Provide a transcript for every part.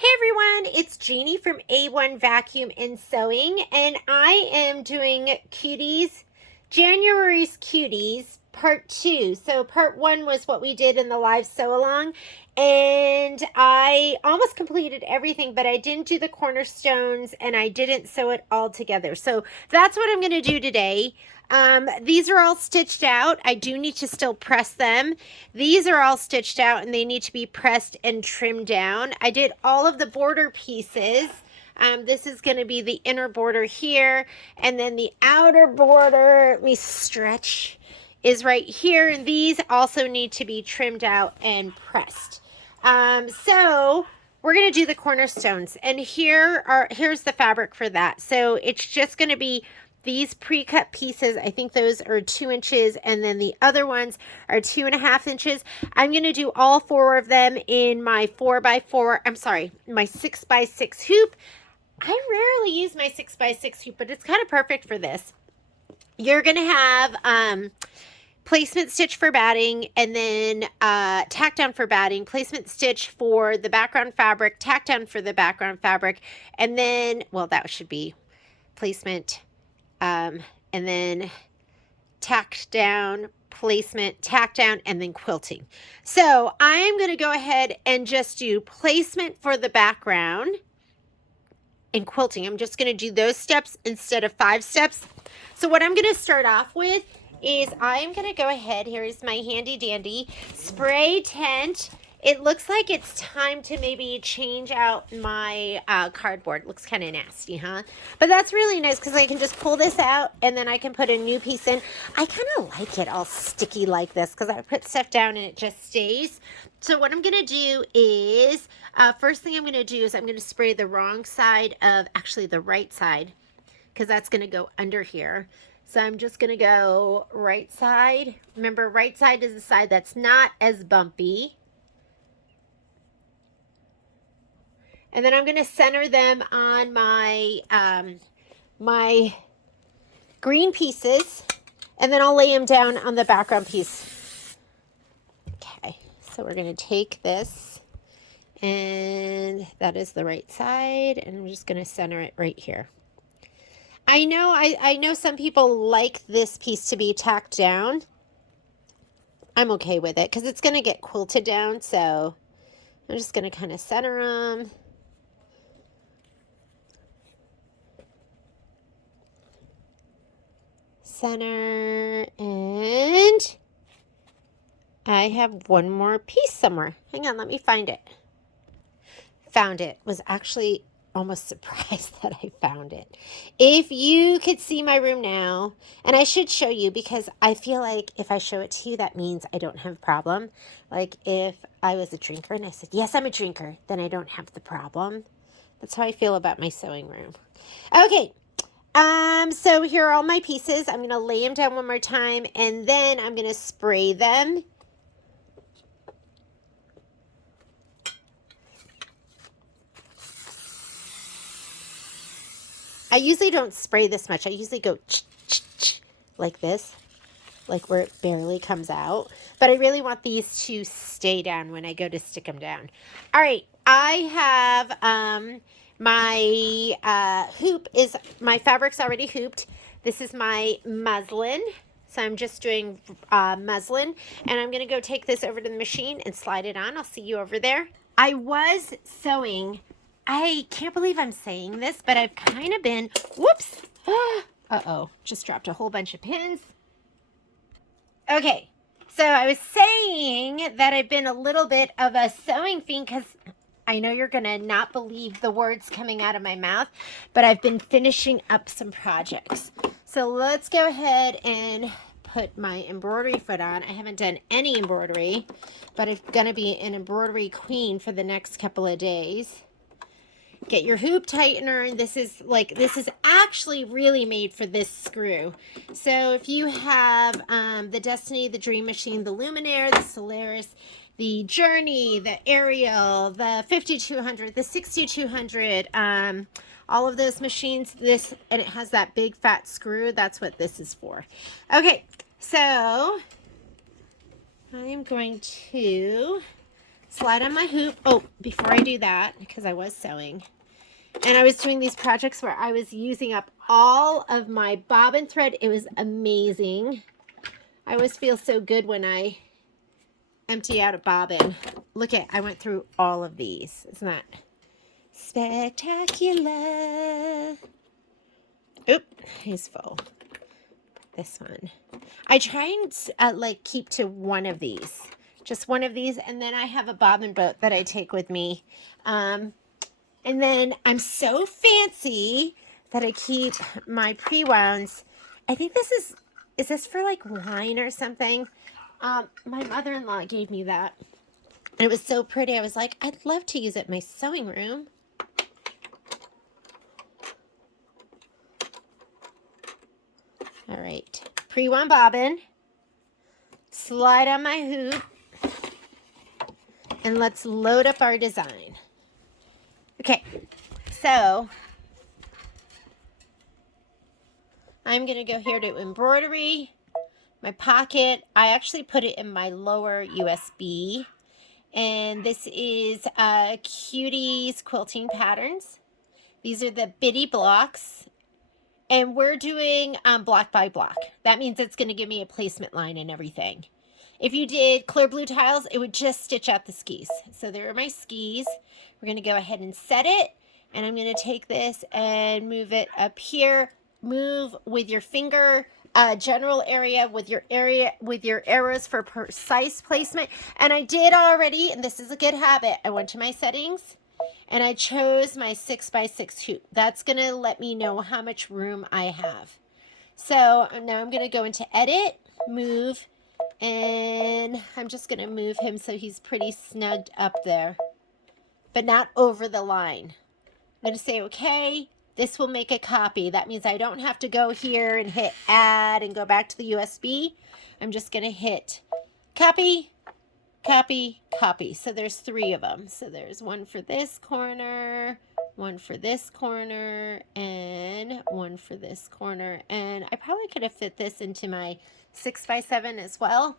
Hey everyone, it's Jeannie from A1 Vacuum and Sewing, and I am doing Cuties, January's Cuties, part 2. So part 1 was what we did in the live sew along, and I almost completed everything, but I didn't do the cornerstones and I didn't sew it all together. So that's what I'm going to do today. These are all stitched out. I do need to still press them. These are all stitched out and they need to be pressed and trimmed down. I did all of the border pieces. This is going to be the inner border here, and then the outer border, let me stretch, is right here, and these also need to be trimmed out and pressed. So we're going to do the cornerstones, and here's the fabric for that. So it's just going to be these pre-cut pieces. I think those are 2 inches, and then the other ones are 2.5 inches. I'm going to do all 4 of them in my 4x4, my 6x6 hoop. I rarely use my 6x6 hoop, but it's kind of perfect for this. You're going to have placement stitch for batting, and then tack down for batting, placement stitch for the background fabric, tack down for the background fabric, and then, well, that should be placement, and then tack down, placement, tack down, and then quilting. So I'm going to go ahead and just do placement for the background and quilting. I'm just going to do those steps instead of 5 steps. So what I'm going to start off with is I'm going to go ahead, here's my handy dandy spray tent. It looks like it's time to maybe change out my cardboard. It looks kind of nasty, huh? But that's really nice because I can just pull this out and then I can put a new piece in. I kind of like it all sticky like this because I put stuff down and it just stays. So what I'm going to do is, first thing I'm going to do is I'm going to spray the wrong side of, actually the right side, because that's going to go under here. So I'm just going to go right side. Remember, right side is the side that's not as bumpy. And then I'm going to center them on my my green pieces, and then I'll lay them down on the background piece. Okay, so we're going to take this, and that is the right side, and I'm just going to center it right here. I know some people like this piece to be tacked down. I'm okay with it because it's going to get quilted down, so I'm just going to kind of center them. Center, and I have one more piece somewhere. Hang on, let me find it. Found it. Was actually almost surprised that I found it. If you could see my room now, and I should show you because I feel like if I show it to you, that means I don't have a problem. Like if I was a drinker and I said, yes, I'm a drinker, then I don't have the problem. That's how I feel about my sewing room. Okay. So here are all my pieces. I'm going to lay them down one more time, and then I'm going to spray them. I usually don't spray this much. I usually go like this, like where it barely comes out. But I really want these to stay down when I go to stick them down. All right, I have my hoop is, my fabric's already hooped. This is my muslin. So I'm just doing muslin, and I'm going to go take this over to the machine and slide it on. I'll see you over there. I was sewing. I can't believe I'm saying this, but I've kind of been, whoops. Uh-oh, just dropped a whole bunch of pins. Okay, so I was saying that I've been a little bit of a sewing fiend because I know you're going to not believe the words coming out of my mouth, but I've been finishing up some projects. So let's go ahead and put my embroidery foot on. I haven't done any embroidery, but I'm going to be an embroidery queen for the next couple of days. Get your hoop tightener, and this is actually really made for this screw. So if you have the Destiny, the Dream Machine, the Luminaire, the Solaris, the Journey, the Ariel, the 5200, the 6200, all of those machines, and it has that big fat screw, that's what this is for. Okay, so I'm going to slide on my hoop. Oh, before I do that, because I was sewing, and I was doing these projects where I was using up all of my bobbin thread. It was amazing. I always feel so good when I empty out a bobbin. Look at, I went through all of these. Isn't that spectacular? Oop, he's full. This one. I try and like keep to one of these. Just one of these, and then I have a bobbin boat that I take with me. And then I'm so fancy that I keep my pre-wounds. I think this is this for like wine or something? My mother-in-law gave me that. And it was so pretty. I was like, I'd love to use it in my sewing room. All right. Pre-wound bobbin. Slide on my hoop. And let's load up our design. Okay. So I'm going to go here to embroidery. My pocket. I actually put it in my lower USB. And this is Cuties quilting patterns. These are the bitty blocks. And we're doing block by block. That means it's going to give me a placement line and everything. If you did clear blue tiles, it would just stitch out the skis. So there are my skis. We're going to go ahead and set it. And I'm going to take this and move it up here. Move with your finger, general area with your arrows for precise placement. And I did already, and this is a good habit. I went to my settings and I chose my 6x6 hoop. That's going to let me know how much room I have. So now I'm going to go into edit, move, and I'm just going to move him so he's pretty snugged up there, but not over the line. I'm going to say, okay, this will make a copy. That means I don't have to go here and hit add and go back to the USB. I'm just going to hit copy, copy, copy. So there's 3 of them. So there's one for this corner, one for this corner, and one for this corner. And I probably could have fit this into my 6x7 as well.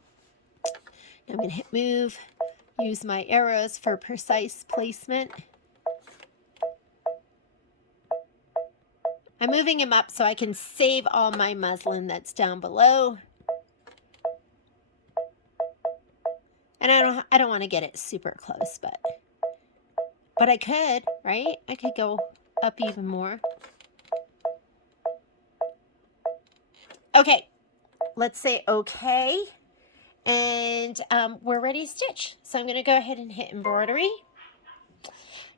I'm going to hit move, use my arrows for precise placement. I'm moving him up so I can save all my muslin that's down below. And I don't want to get it super close, but I could, right? I could go up even more. Okay, let's say okay. And we're ready to stitch. So I'm going to go ahead and hit embroidery.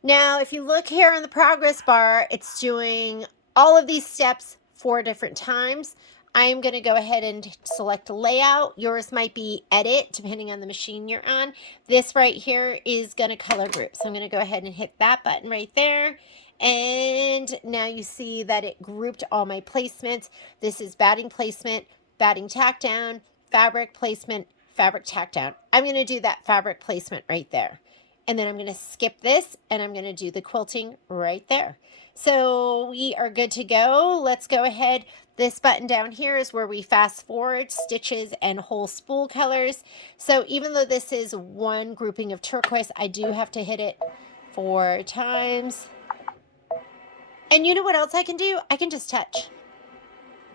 Now, if you look here on the progress bar, it's doing all of these steps 4 different times. I'm going to go ahead and select layout. Yours might be edit, depending on the machine you're on. This right here is going to color group. So I'm going to go ahead and hit that button right there. And now you see that it grouped all my placements. This is batting placement, batting tack down, fabric placement, fabric tack down. I'm going to do that fabric placement right there. And then I'm going to skip this and I'm going to do the quilting right there. So we are good to go. Let's go ahead. This button down here is where we fast forward stitches and whole spool colors. So even though this is one grouping of turquoise, I do have to hit it 4 times. And you know what else I can do? I can just touch.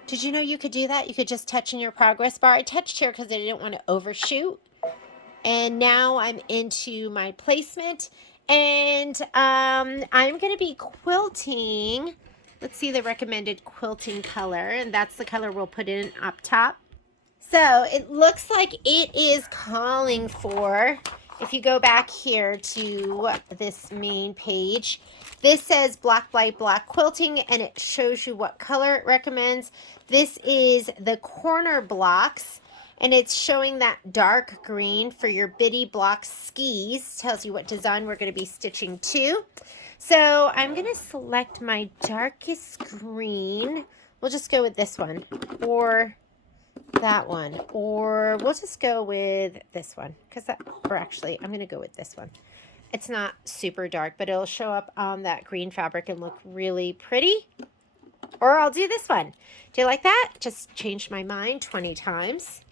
Did you know you could do that? You could just touch in your progress bar. I touched here because I didn't want to overshoot. And now I'm into my placement. And I'm going to be quilting. Let's see the recommended quilting color. And that's the color we'll put in up top. So it looks like it is calling for, if you go back here to this main page, this says block by block quilting, and it shows you what color it recommends. This is the corner blocks. And it's showing that dark green for your bitty block skis. Tells you what design we're going to be stitching to. So I'm going to select my darkest green. We'll just go with this one. Or that one. Or we'll just go with this one. Or actually, I'm going to go with this one. It's not super dark, but it'll show up on that green fabric and look really pretty. Or I'll do this one. Do you like that? Just changed my mind 20 times.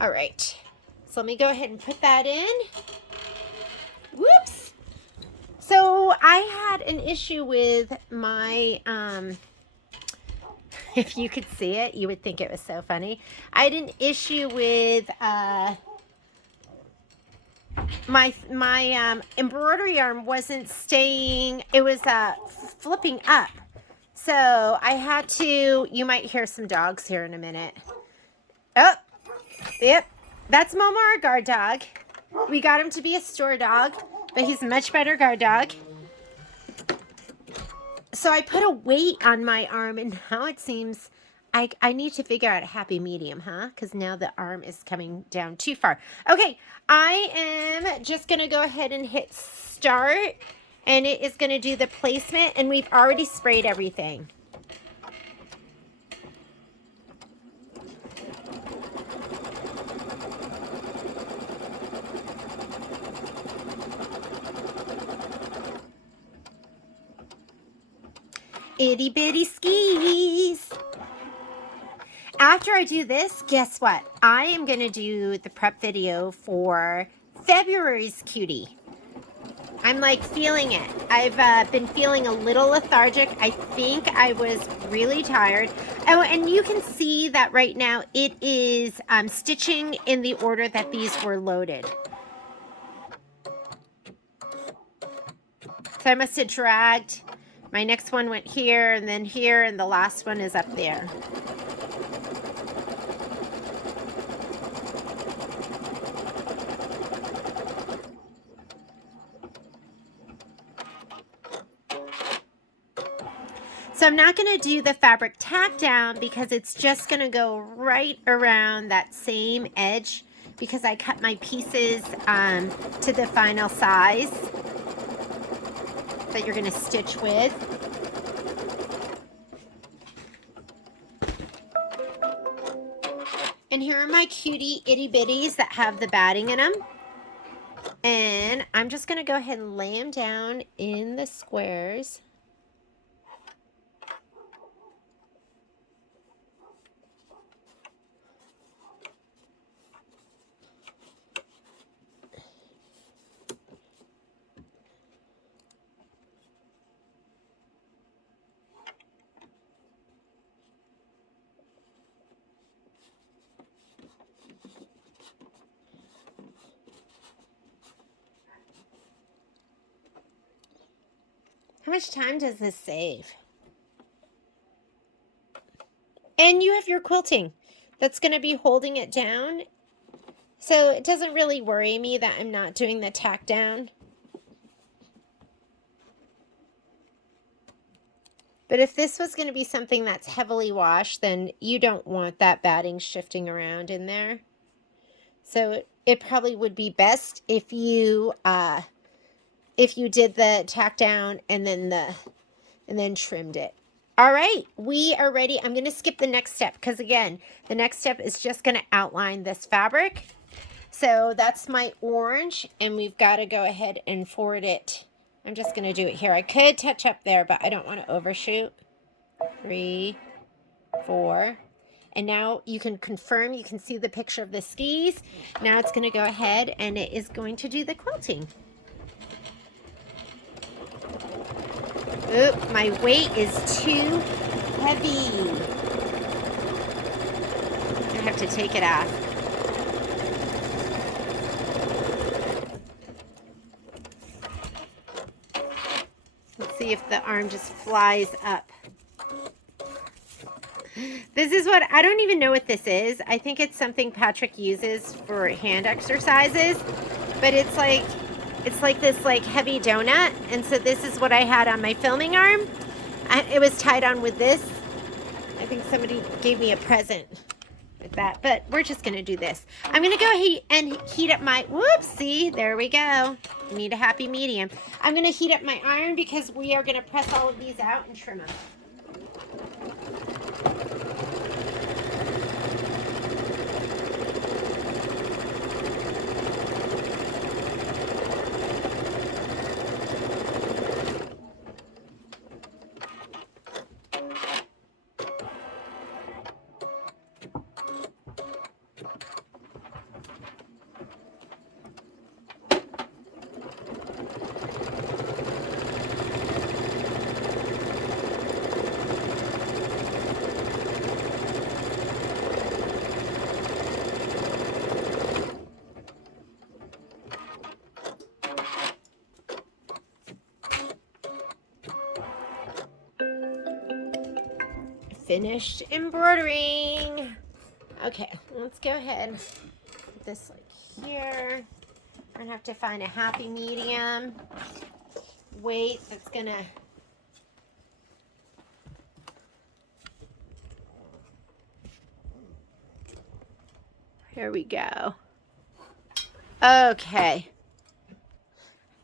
All right, so let me go ahead and put that in. Whoops. So I had an issue with my, if you could see it, you would think it was so funny. I had an issue with my embroidery arm wasn't staying. It was flipping up. So I had to, you might hear some dogs here in a minute. Oh, yep. That's Momo, our guard dog. We got him to be a store dog, but he's a much better guard dog. So I put a weight on my arm, and now it seems I need to figure out a happy medium, huh? Because now the arm is coming down too far. Okay, I am just going to go ahead and hit start, and it is going to do the placement, and we've already sprayed everything. Itty bitty skis. After I do this, guess what? I am going to do the prep video for February's cutie. I'm like feeling it. I've been feeling a little lethargic. I think I was really tired. Oh, and you can see that right now it is stitching in the order that these were loaded. So I must have dragged. My next one went here and then here, and the last one is up there. So I'm not going to do the fabric tack down because it's just going to go right around that same edge because I cut my pieces to the final size that you're going to stitch with. And here are my cutie itty bitties that have the batting in them. And I'm just going to go ahead and lay them down in the squares. How much time does this save? And you have your quilting that's going to be holding it down. So it doesn't really worry me that I'm not doing the tack down. But if this was going to be something that's heavily washed, then you don't want that batting shifting around in there. So it probably would be best if you did the tack down and then trimmed it. All right, we are ready. I'm going to skip the next step because again, the next step is just going to outline this fabric. So that's my orange, and we've got to go ahead and forward it. I'm just going to do it here. I could touch up there, but I don't want to overshoot. 3, 4. And now you can confirm, you can see the picture of the skis. Now it's going to go ahead and it is going to do the quilting. Oop, my weight is too heavy. I have to take it off. Let's see if the arm just flies up. This is what, I don't even know what this is. I think it's something Patrick uses for hand exercises, but it's like this like heavy donut. And so this is what I had on my filming arm. It was tied on with this. I think somebody gave me a present with that, but we're just going to do this. I'm going to go heat up my, whoops, see, there we go. You need a happy medium. I'm going to heat up my iron because we are going to press all of these out and trim them. finished embroidering. Okay, let's go ahead. Put this like here. I'm gonna have to find a happy medium weight that's gonna. Here we go. Okay.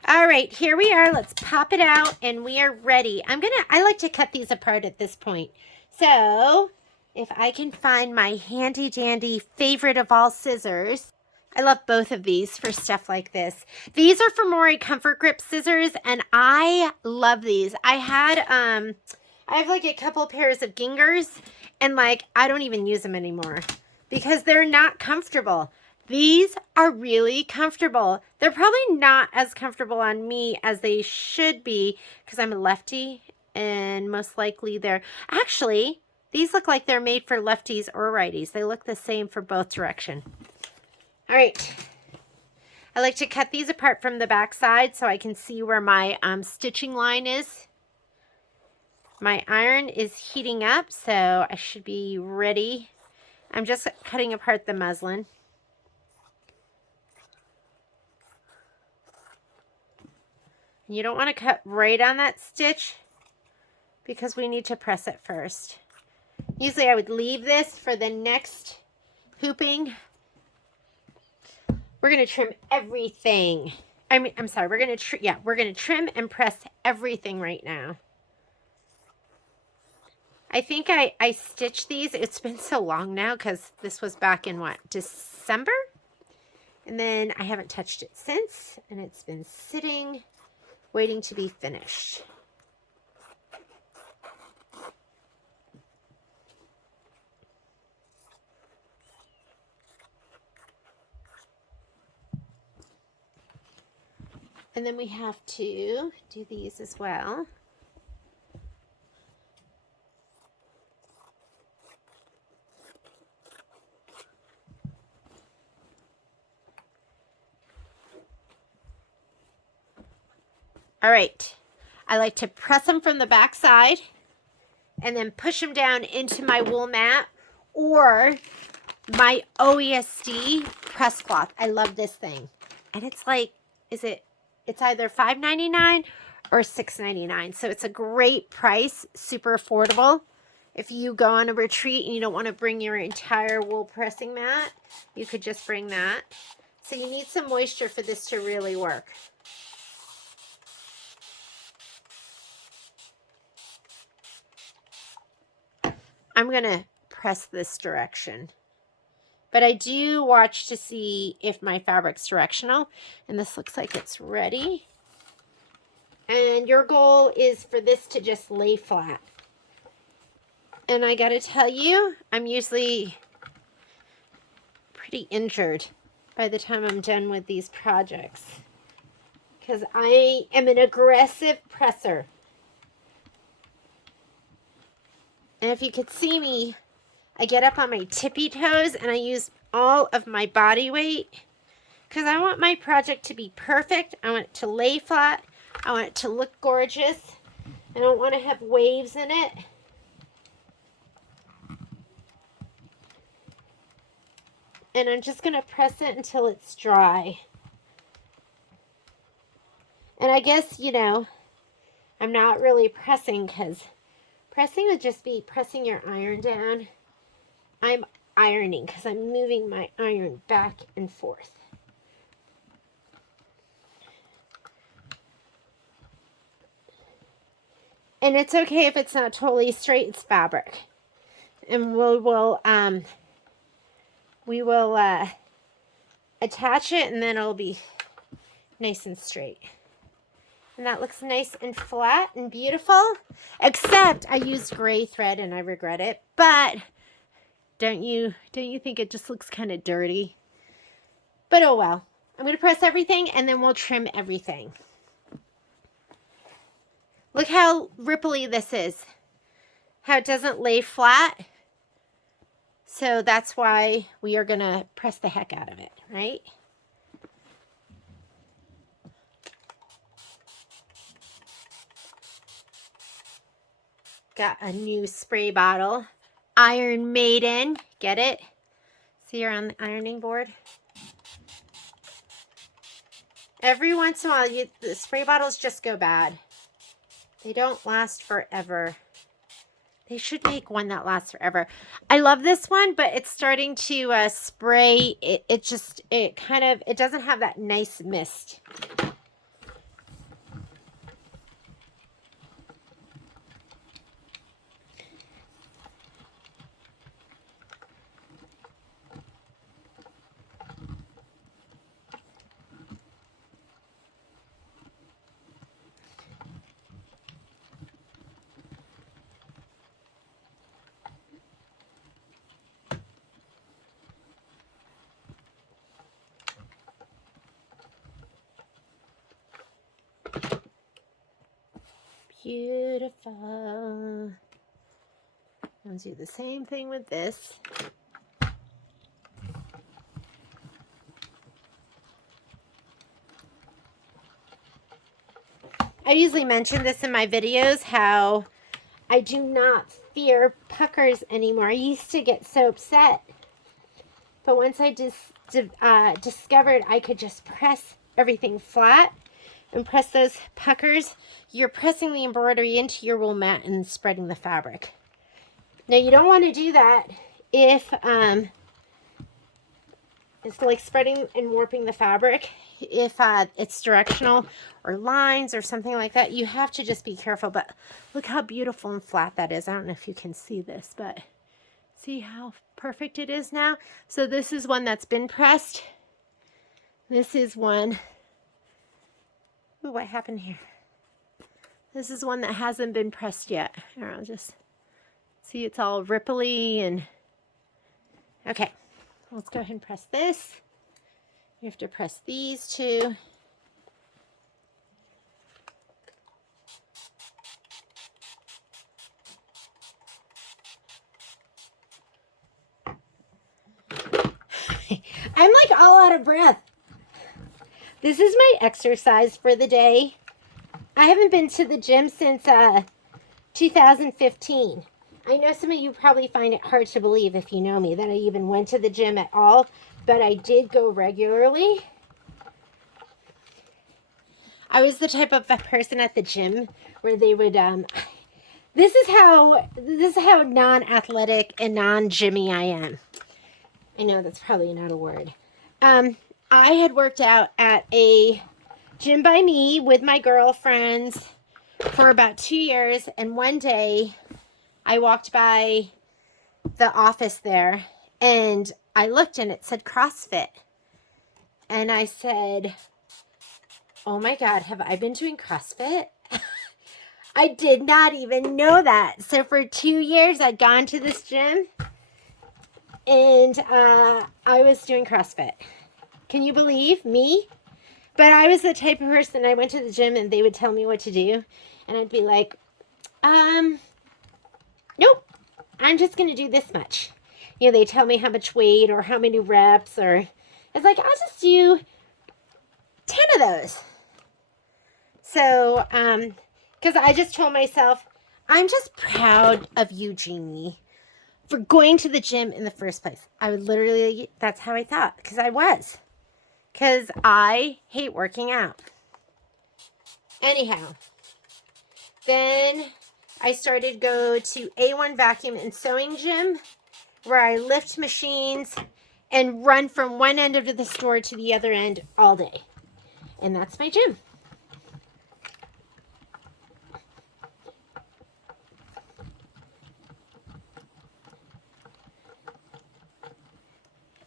All right, here we are. Let's pop it out and we are ready. I like to cut these apart at this point. So if I can find my handy dandy favorite of all scissors. I love both of these for stuff like this. These are from Mori Comfort Grip scissors and I love these. I have like a couple pairs of Gingers and like I don't even use them anymore because they're not comfortable. These are really comfortable. They're probably not as comfortable on me as they should be because I'm a lefty and most likely they're... Actually, these look like they're made for lefties or righties. They look the same for both direction. All right. I like to cut these apart from the back side so I can see where my stitching line is. My iron is heating up, so I should be ready. I'm just cutting apart the muslin. You don't want to cut right on that stitch because we need to press it first. Usually I would leave this for the next hooping. We're going to trim everything. I'm sorry, we're going to trim and press everything right now. I think I stitched these. It's been so long now because this was back in what, December? And then I haven't touched it since, and it's been sitting waiting to be finished. And then we have to do these as well. All right. I like to press them from the back side and then push them down into my wool mat or my OESD press cloth. I love this thing. And it's like, it's either $5.99 or $6.99. So it's a great price, super affordable. If you go on a retreat and you don't want to bring your entire wool pressing mat, you could just bring that. So you need some moisture for this to really work. I'm going to press this direction. But I do watch to see if my fabric's directional. And this looks like it's ready. And your goal is for this to just lay flat. And I got to tell you, I'm usually pretty injured by the time I'm done with these projects. Because I am an aggressive presser. And if you could see me, I get up on my tippy toes and I use all of my body weight because I want my project to be perfect. I want it to lay flat. I want it to look gorgeous. I don't want to have waves in it. And I'm just going to press it until it's dry. And I guess, you know, I'm not really pressing because pressing would just be pressing your iron down. I'm ironing because I'm moving my iron back and forth. And it's okay if it's not totally straight, it's fabric. And we will attach it and then it'll be nice and straight. And that looks nice and flat and beautiful. Except I used gray thread and I regret it. But don't you think it just looks kind of dirty? But oh well. I'm going to press everything and then we'll trim everything. Look how ripply this is. How it doesn't lay flat. So that's why we are going to press the heck out of it, right? Got a new spray bottle. Iron Maiden. Get it? See her on the ironing board? Every once in a while, the spray bottles just go bad. They don't last forever. They should make one that lasts forever. I love this one, but it's starting to spray. It doesn't have that nice mist. Beautiful. I'll do the same thing with this. I usually mention this in my videos, how I do not fear puckers anymore. I used to get so upset. But once I discovered I could just press everything flat and press those puckers, you're pressing the embroidery into your wool mat and spreading the fabric. Now, you don't want to do that if it's like spreading and warping the fabric. If it's directional or lines or something like that, you have to just be careful. But look how beautiful and flat that is. I don't know if you can see this, but see how perfect it is now? So this is one that's been pressed. This is one. Ooh, what happened here? This is one that hasn't been pressed yet. Here, I'll just see, it's all ripply and okay. Let's go ahead and press this. You have to press these two. I'm like all out of breath. This is my exercise for the day. I haven't been to the gym since 2015. I know some of you probably find it hard to believe, if you know me, that I even went to the gym at all, but I did go regularly. I was the type of person at the gym where they would this is how non-athletic and non-gymmy I am. I know that's probably not a word. I had worked out at a gym by me with my girlfriends for about 2 years, and one day I walked by the office there and I looked and it said CrossFit. And I said, oh my God, have I been doing CrossFit? I did not even know that. So for 2 years I'd gone to this gym and I was doing CrossFit. Can you believe me? But I was the type of person, I went to the gym and they would tell me what to do. And I'd be like, nope, I'm just going to do this much. You know, they tell me how much weight or how many reps, or it's like, I'll just do 10 of those. So, because I just told myself, I'm just proud of you, Jeannie, for going to the gym in the first place. I would literally, that's how I thought, because I was. Because I hate working out. Anyhow, then I started to go to A1 Vacuum and Sewing Gym, where I lift machines and run from one end of the store to the other end all day. And that's my gym.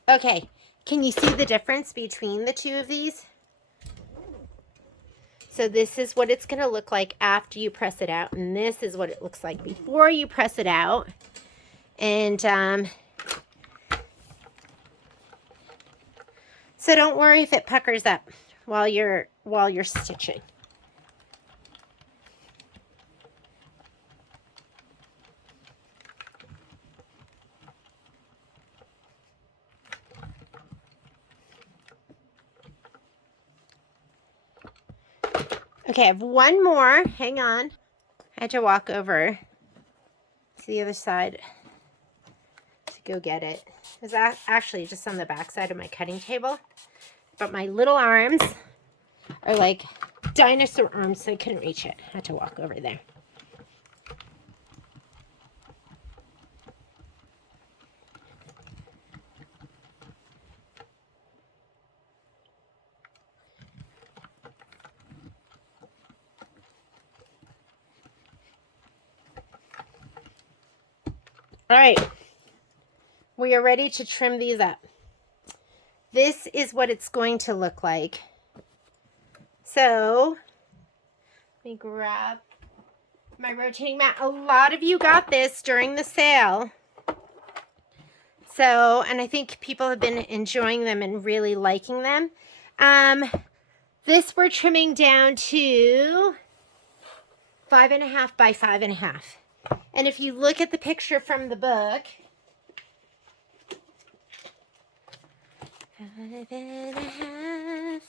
Okay, can you see the difference between the two of these? So this is what it's going to look like after you press it out, and this is what it looks like before you press it out. And so don't worry if it puckers up while you're stitching. Okay, I have one more. Hang on. I had to walk over to the other side. go get it. It was actually just on the back side of my cutting table. But my little arms are like dinosaur arms, so I couldn't reach it. I had to walk over there. All right, we are ready to trim these up. This is what it's going to look like. So, let me grab my rotating mat. A lot of you got this during the sale. So, and I think people have been enjoying them and really liking them. This we're trimming down to 5.5 by 5.5. And if you look at the picture from the book, 5.5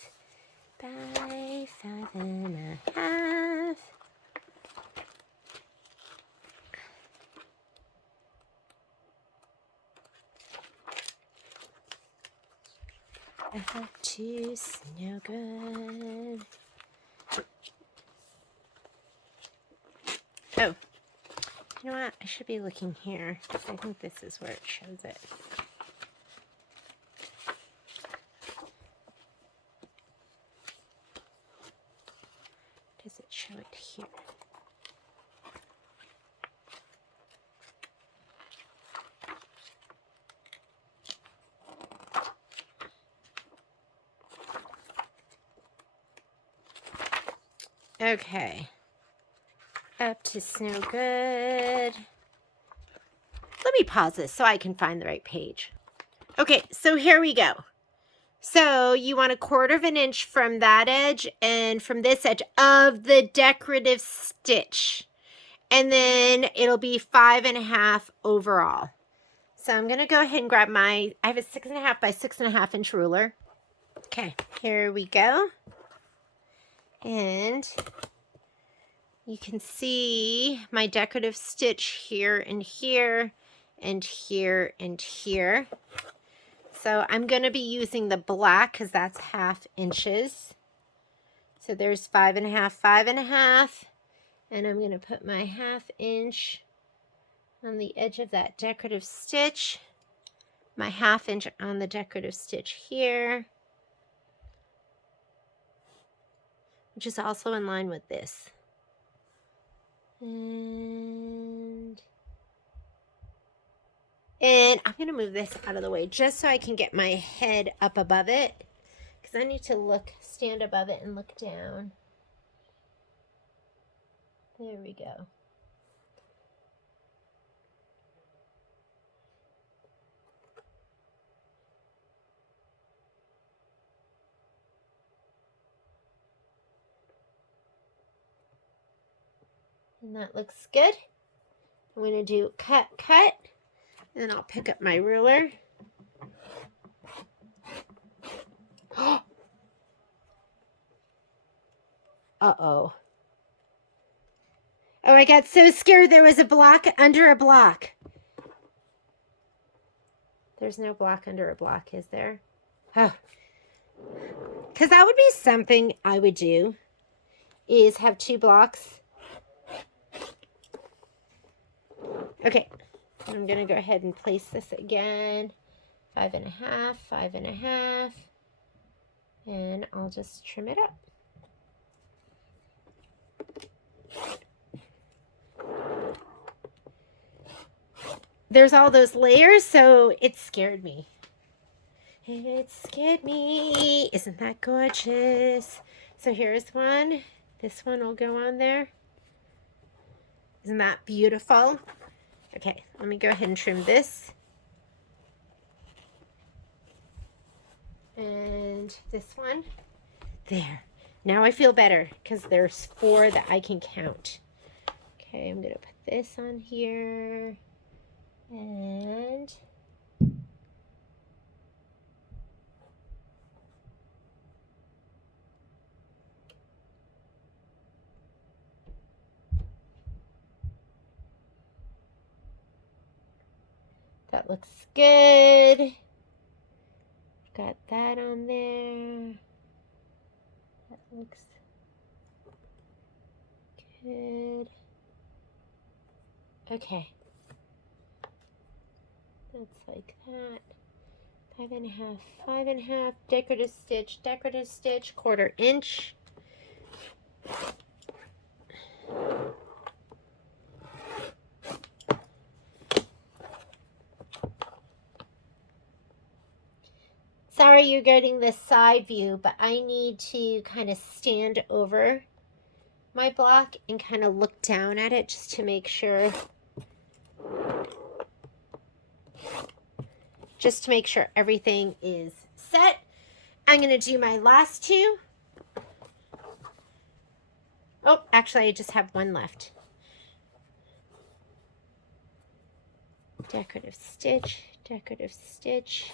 by 5.5. Up to Snow Good. Oh, you know what? I should be looking here. I think this is where it shows it. Does it show it here? Okay. Up to Snow Good. Let me pause this so I can find the right page. Okay, so here we go. So you want 1/4 inch from that edge and from this edge of the decorative stitch. And then it'll be 5.5 overall. So I'm going to go ahead and grab I have a 6.5 by 6.5 inch ruler. Okay, here we go. And you can see my decorative stitch here and here and here and here. So I'm going to be using the black because that's 1/2 inches. So there's 5.5, 5.5. And I'm going to put my 1/2 inch on the edge of that decorative stitch. My 1/2 inch on the decorative stitch here, which is also in line with this. And I'm going to move this out of the way just so I can get my head up above it, because I need to stand above it and look down. There we go. And that looks good. I'm going to do cut, cut, and then I'll pick up my ruler. Uh-oh. Oh, I got so scared there was a block under a block. There's no block under a block, is there? Oh. Because that would be something I would do, is have 2 blocks. Okay, I'm going to go ahead and place this again. 5.5, 5.5. And I'll just trim it up. There's all those layers, so it scared me. It scared me. Isn't that gorgeous? So here's one. This one will go on there. Isn't that beautiful? Okay, let me go ahead and trim this. And this one. There. Now I feel better because there's 4 that I can count. Okay, I'm going to put this on here. And that looks good. Got that on there. That looks good. Okay. That's like that. 5.5, 5.5, decorative stitch, 1/4 inch. Sorry you're getting this side view, but I need to kind of stand over my block and kind of look down at it just to make sure. Just to make sure everything is set. I'm going to do my last two. Oh, actually, I just have one left. Decorative stitch, decorative stitch.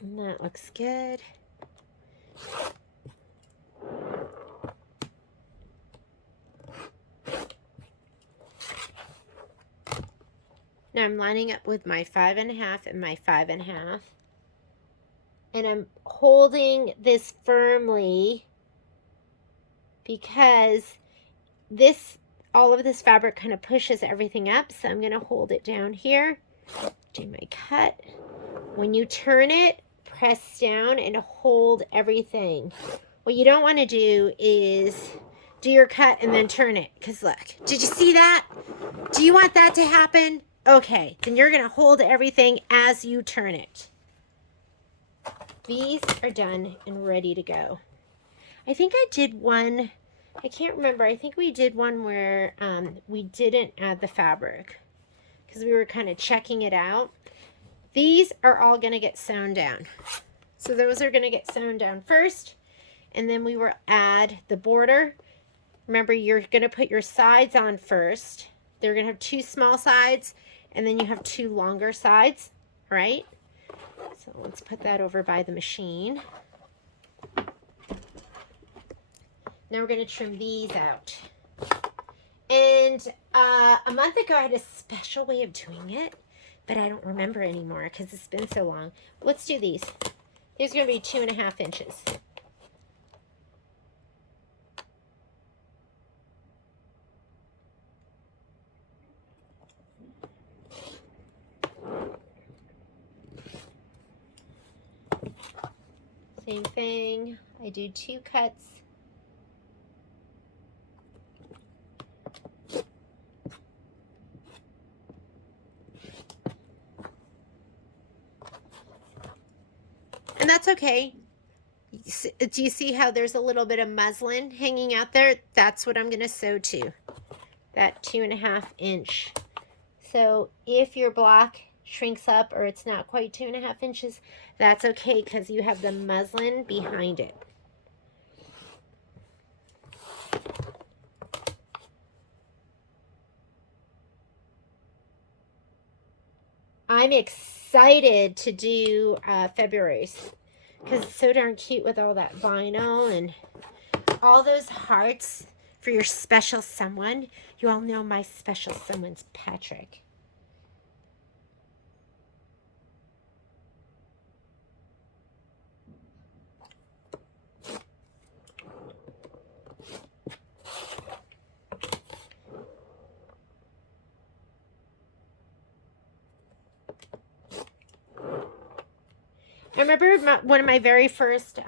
And that looks good. Now I'm lining up with my 5.5 and my 5.5. And I'm holding this firmly because all of this fabric kind of pushes everything up. So I'm going to hold it down here, do my cut. When you turn it, press down and hold everything. What you don't want to do is do your cut and then turn it. Because look, did you see that? Do you want that to happen? Okay, then you're going to hold everything as you turn it. These are done and ready to go. I think I did one, I can't remember. I think we did one where we didn't add the fabric because we were kind of checking it out. These are all going to get sewn down. So those are going to get sewn down first, and then we will add the border. Remember, you're going to put your sides on first. They're going to have 2 small sides, and then you have 2 longer sides, right? So let's put that over by the machine. Now we're going to trim these out. And a month ago, I had a special way of doing it, but I don't remember anymore because it's been so long. Let's do these. These are going to be 2.5 inches. Same thing. I do 2 cuts. And that's okay. Do you see how there's a little bit of muslin hanging out there? That's what I'm going to sew to, that 2.5 inch. So if your block shrinks up or it's not quite 2.5 inches, that's okay because you have the muslin behind it. I'm excited to do February's because it's so darn cute with all that vinyl and all those hearts for your special someone. You all know my special someone's Patrick. I remember one of my very first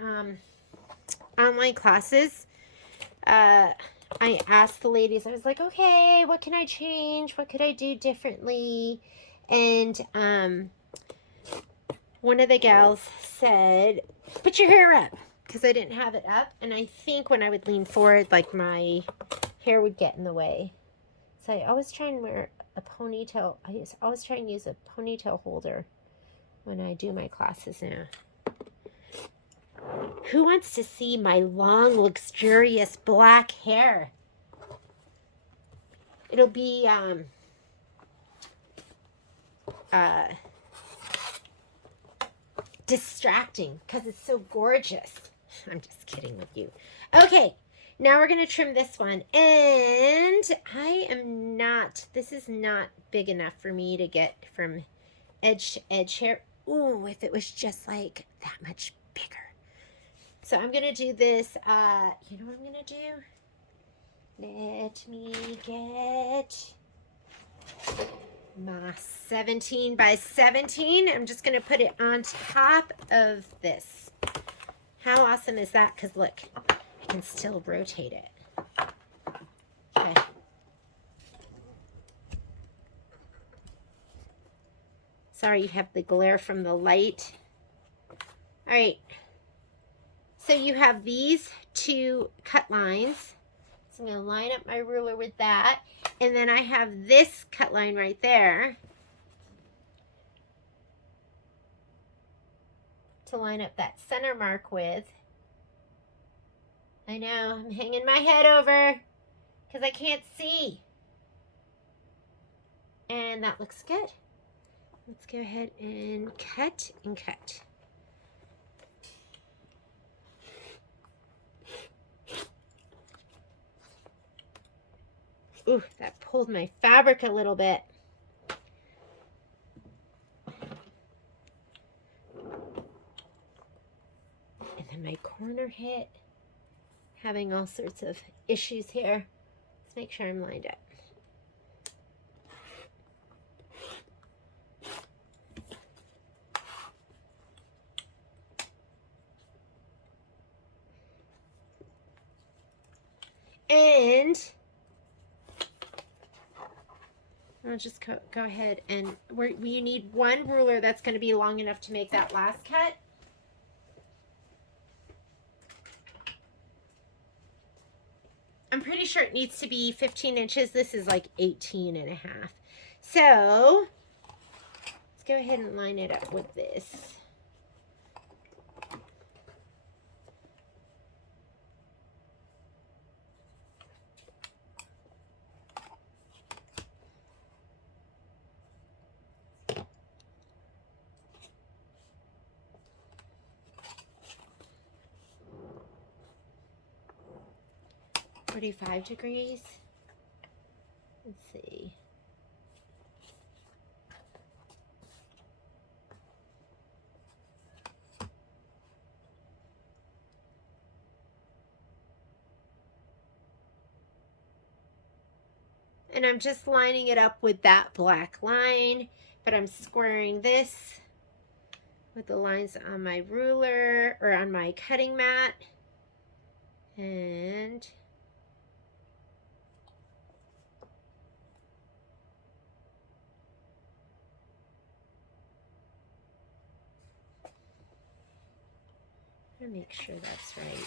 online classes. I asked the ladies, I was like, okay, what can I change? What could I do differently? And one of the gals said, put your hair up, because I didn't have it up. And I think when I would lean forward, like my hair would get in the way. So I always try and wear a ponytail. I always try and use a ponytail holder when I do my classes now. Who wants to see my long, luxurious black hair? It'll be distracting because it's so gorgeous. I'm just kidding with you. Okay, now we're going to trim this one. And this is not big enough for me to get from edge to edge here. Ooh, if it was just like that much bigger. So I'm going to do this, you know what I'm going to do? Let me get my 17 by 17. I'm just going to put it on top of this. How awesome is that? Because look, I can still rotate it. Okay. Sorry, you have the glare from the light. All right. So you have these two cut lines. So I'm going to line up my ruler with that. And then I have this cut line right there to line up that center mark with. I know, I'm hanging my head over because I can't see. And that looks good. Let's go ahead and cut and cut. Ooh, that pulled my fabric a little bit. And then my corner hit. Having all sorts of issues here. Let's make sure I'm lined up. And I'll just go ahead and we need one ruler that's going to be long enough to make that last cut. I'm pretty sure it needs to be 15 inches. This is like 18 and a half. So let's go ahead and line it up with this. .45 degrees. Let's see. And I'm just lining it up with that black line, but I'm squaring this with the lines on my ruler or on my cutting mat. And I'm gonna make sure that's right.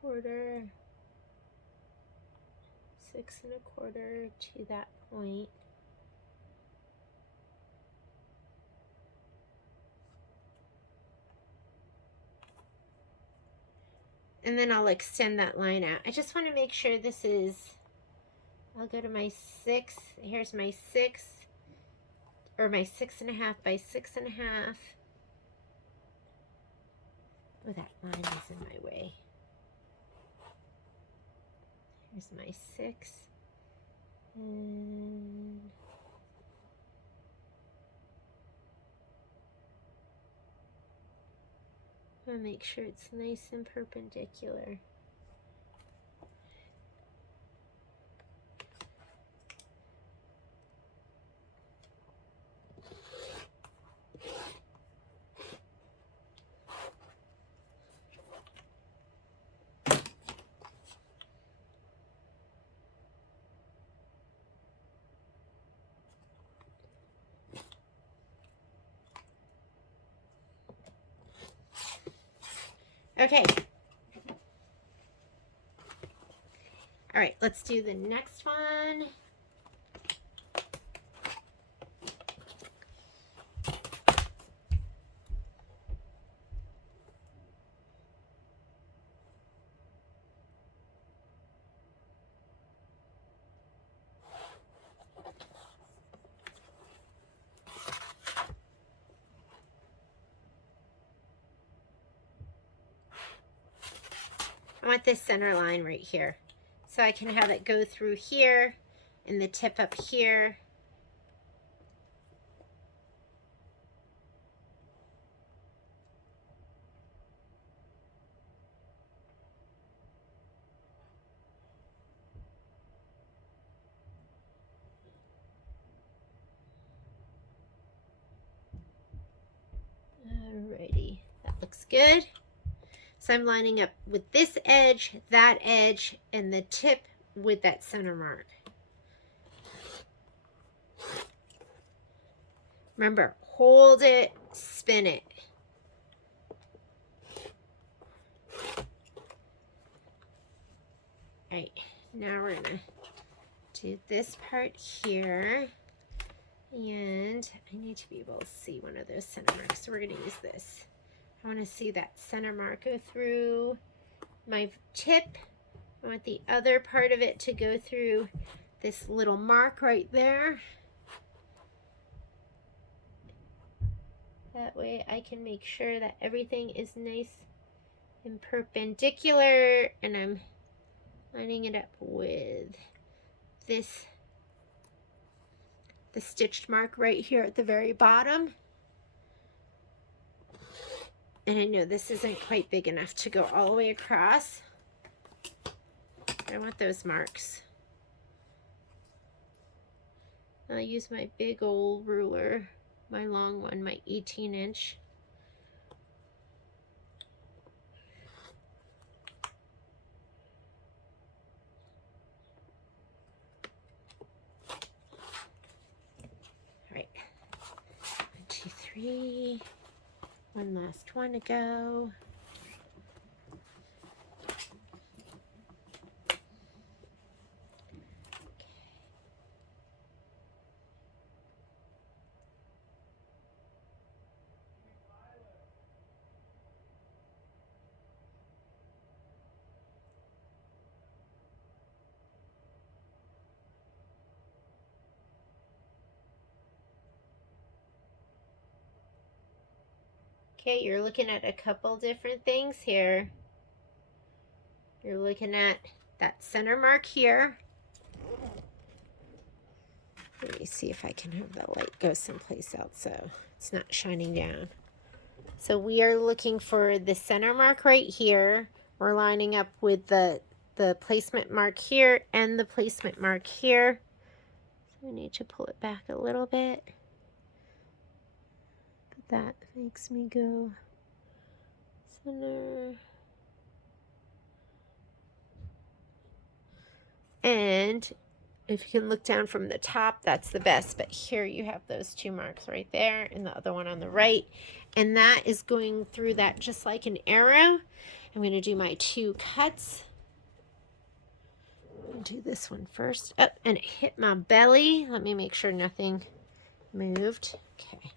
Quarter, 6 1/4 to that point. And then I'll extend that line out. I just want to make sure this is, I'll go to my 6, here's my 6, or my 6 1/2 by 6 1/2. Oh, that line is in my way. Here's my 6. And I'm going to make sure it's nice and perpendicular. Okay. All right, let's do the next one. I want this center line right here. So I can have it go through here and the tip up here. Alrighty, that looks good. So I'm lining up with this edge, that edge, and the tip with that center mark. Remember, hold it, spin it. All right, now we're gonna do this part here. And I need to be able to see one of those center marks. So we're gonna use this. I wanna see that center mark go through my tip. I want the other part of it to go through this little mark right there. That way I can make sure that everything is nice and perpendicular, and I'm lining it up with this, the stitched mark right here at the very bottom. And I know this isn't quite big enough to go all the way across. I want those marks. I'll use my big old ruler, my long one, my 18-inch. All right, 1, 2, 3. One last one to go. Okay, you're looking at a couple different things here. You're looking at that center mark here. Let me see if I can have the light go someplace else so it's not shining down. So we are looking for the center mark right here. We're lining up with the placement mark here and the placement mark here. So I need to pull it back a little bit. But that makes me go center. And if you can look down from the top, that's the best. But here you have those two marks right there and the other one on the right. And that is going through that just like an arrow. I'm going to do my 2 cuts. I'll do this one first. Oh, and it hit my belly. Let me make sure nothing moved. Okay.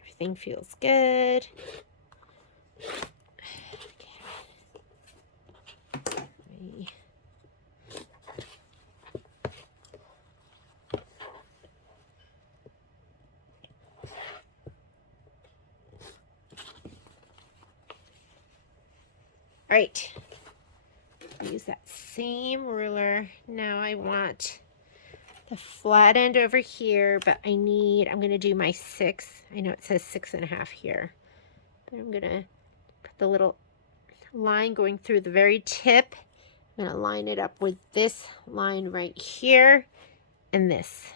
Everything feels good. All right, use that same ruler. Now I want the flat end over here, but I'm going to do my 6. I know it says 6.5 here, but I'm going to put the little line going through the very tip. I'm going to line it up with this line right here and this.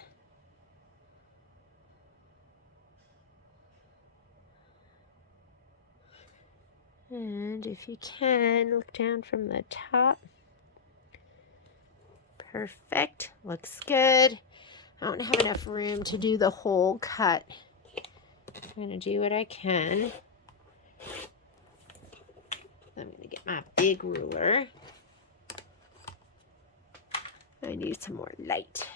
And if you can, look down from the top. Perfect. Looks good. I don't have enough room to do the whole cut. I'm going to do what I can. I'm going to get my big ruler. I need some more light.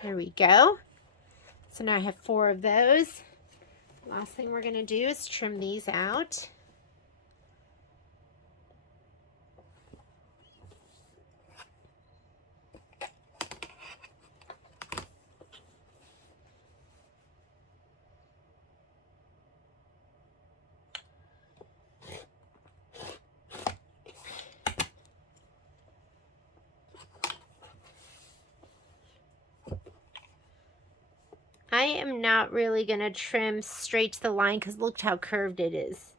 There we go. So now I have 4 of those. Last thing we're going to do is trim these out. I am not really going to trim straight to the line because look how curved it is.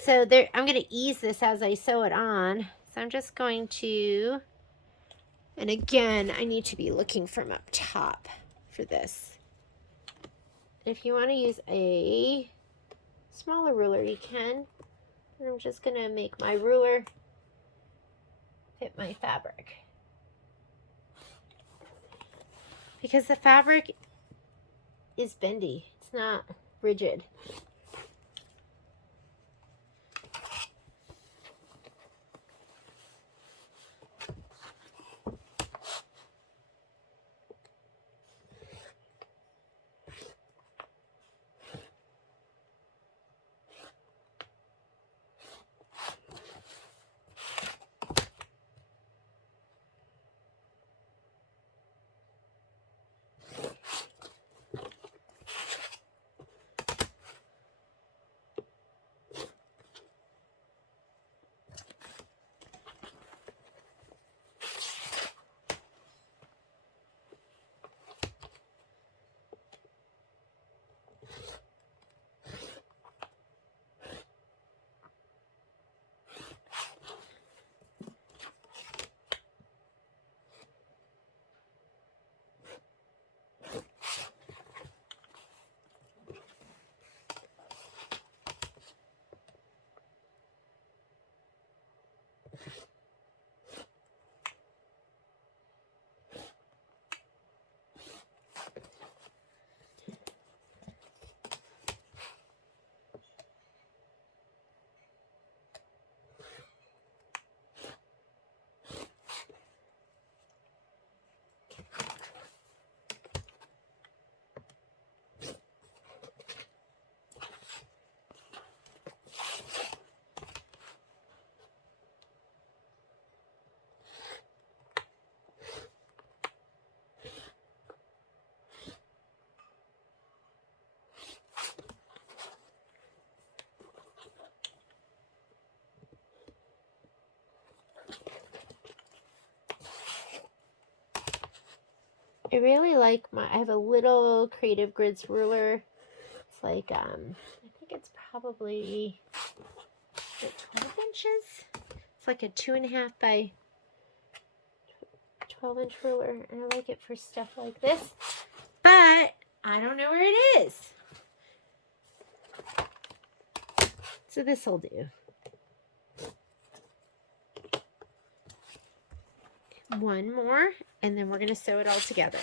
So there, I'm going to ease this as I sew it on. So I'm just going to, and again, I need to be looking from up top for this. If you want to use a smaller ruler, you can. And I'm just going to make my ruler fit my fabric. Because the fabric is bendy. It's not rigid. I really like I have a little Creative Grids ruler. It's like, I think it's probably 12 inches. It's like a 2.5 by 12-inch ruler, and I like it for stuff like this. But I don't know where it is. So this will do. One more, and then we're going to sew it all together.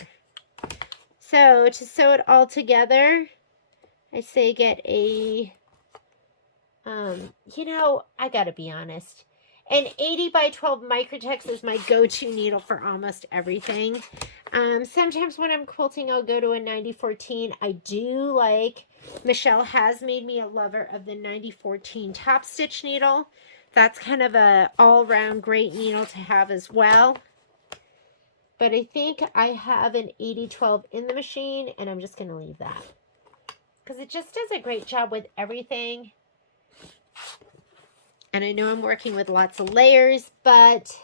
So to sew it all together, I say get a, you know, I got to be honest. An 80 by 12 Microtex is my go-to needle for almost everything. Sometimes when I'm quilting, I'll go to a 9014. I do like, Michelle has made me a lover of the 9014 top stitch needle. That's kind of a all-round great needle to have as well. But I think I have an 8012 in the machine, and I'm just going to leave that. Because it just does a great job with everything. And I know I'm working with lots of layers, but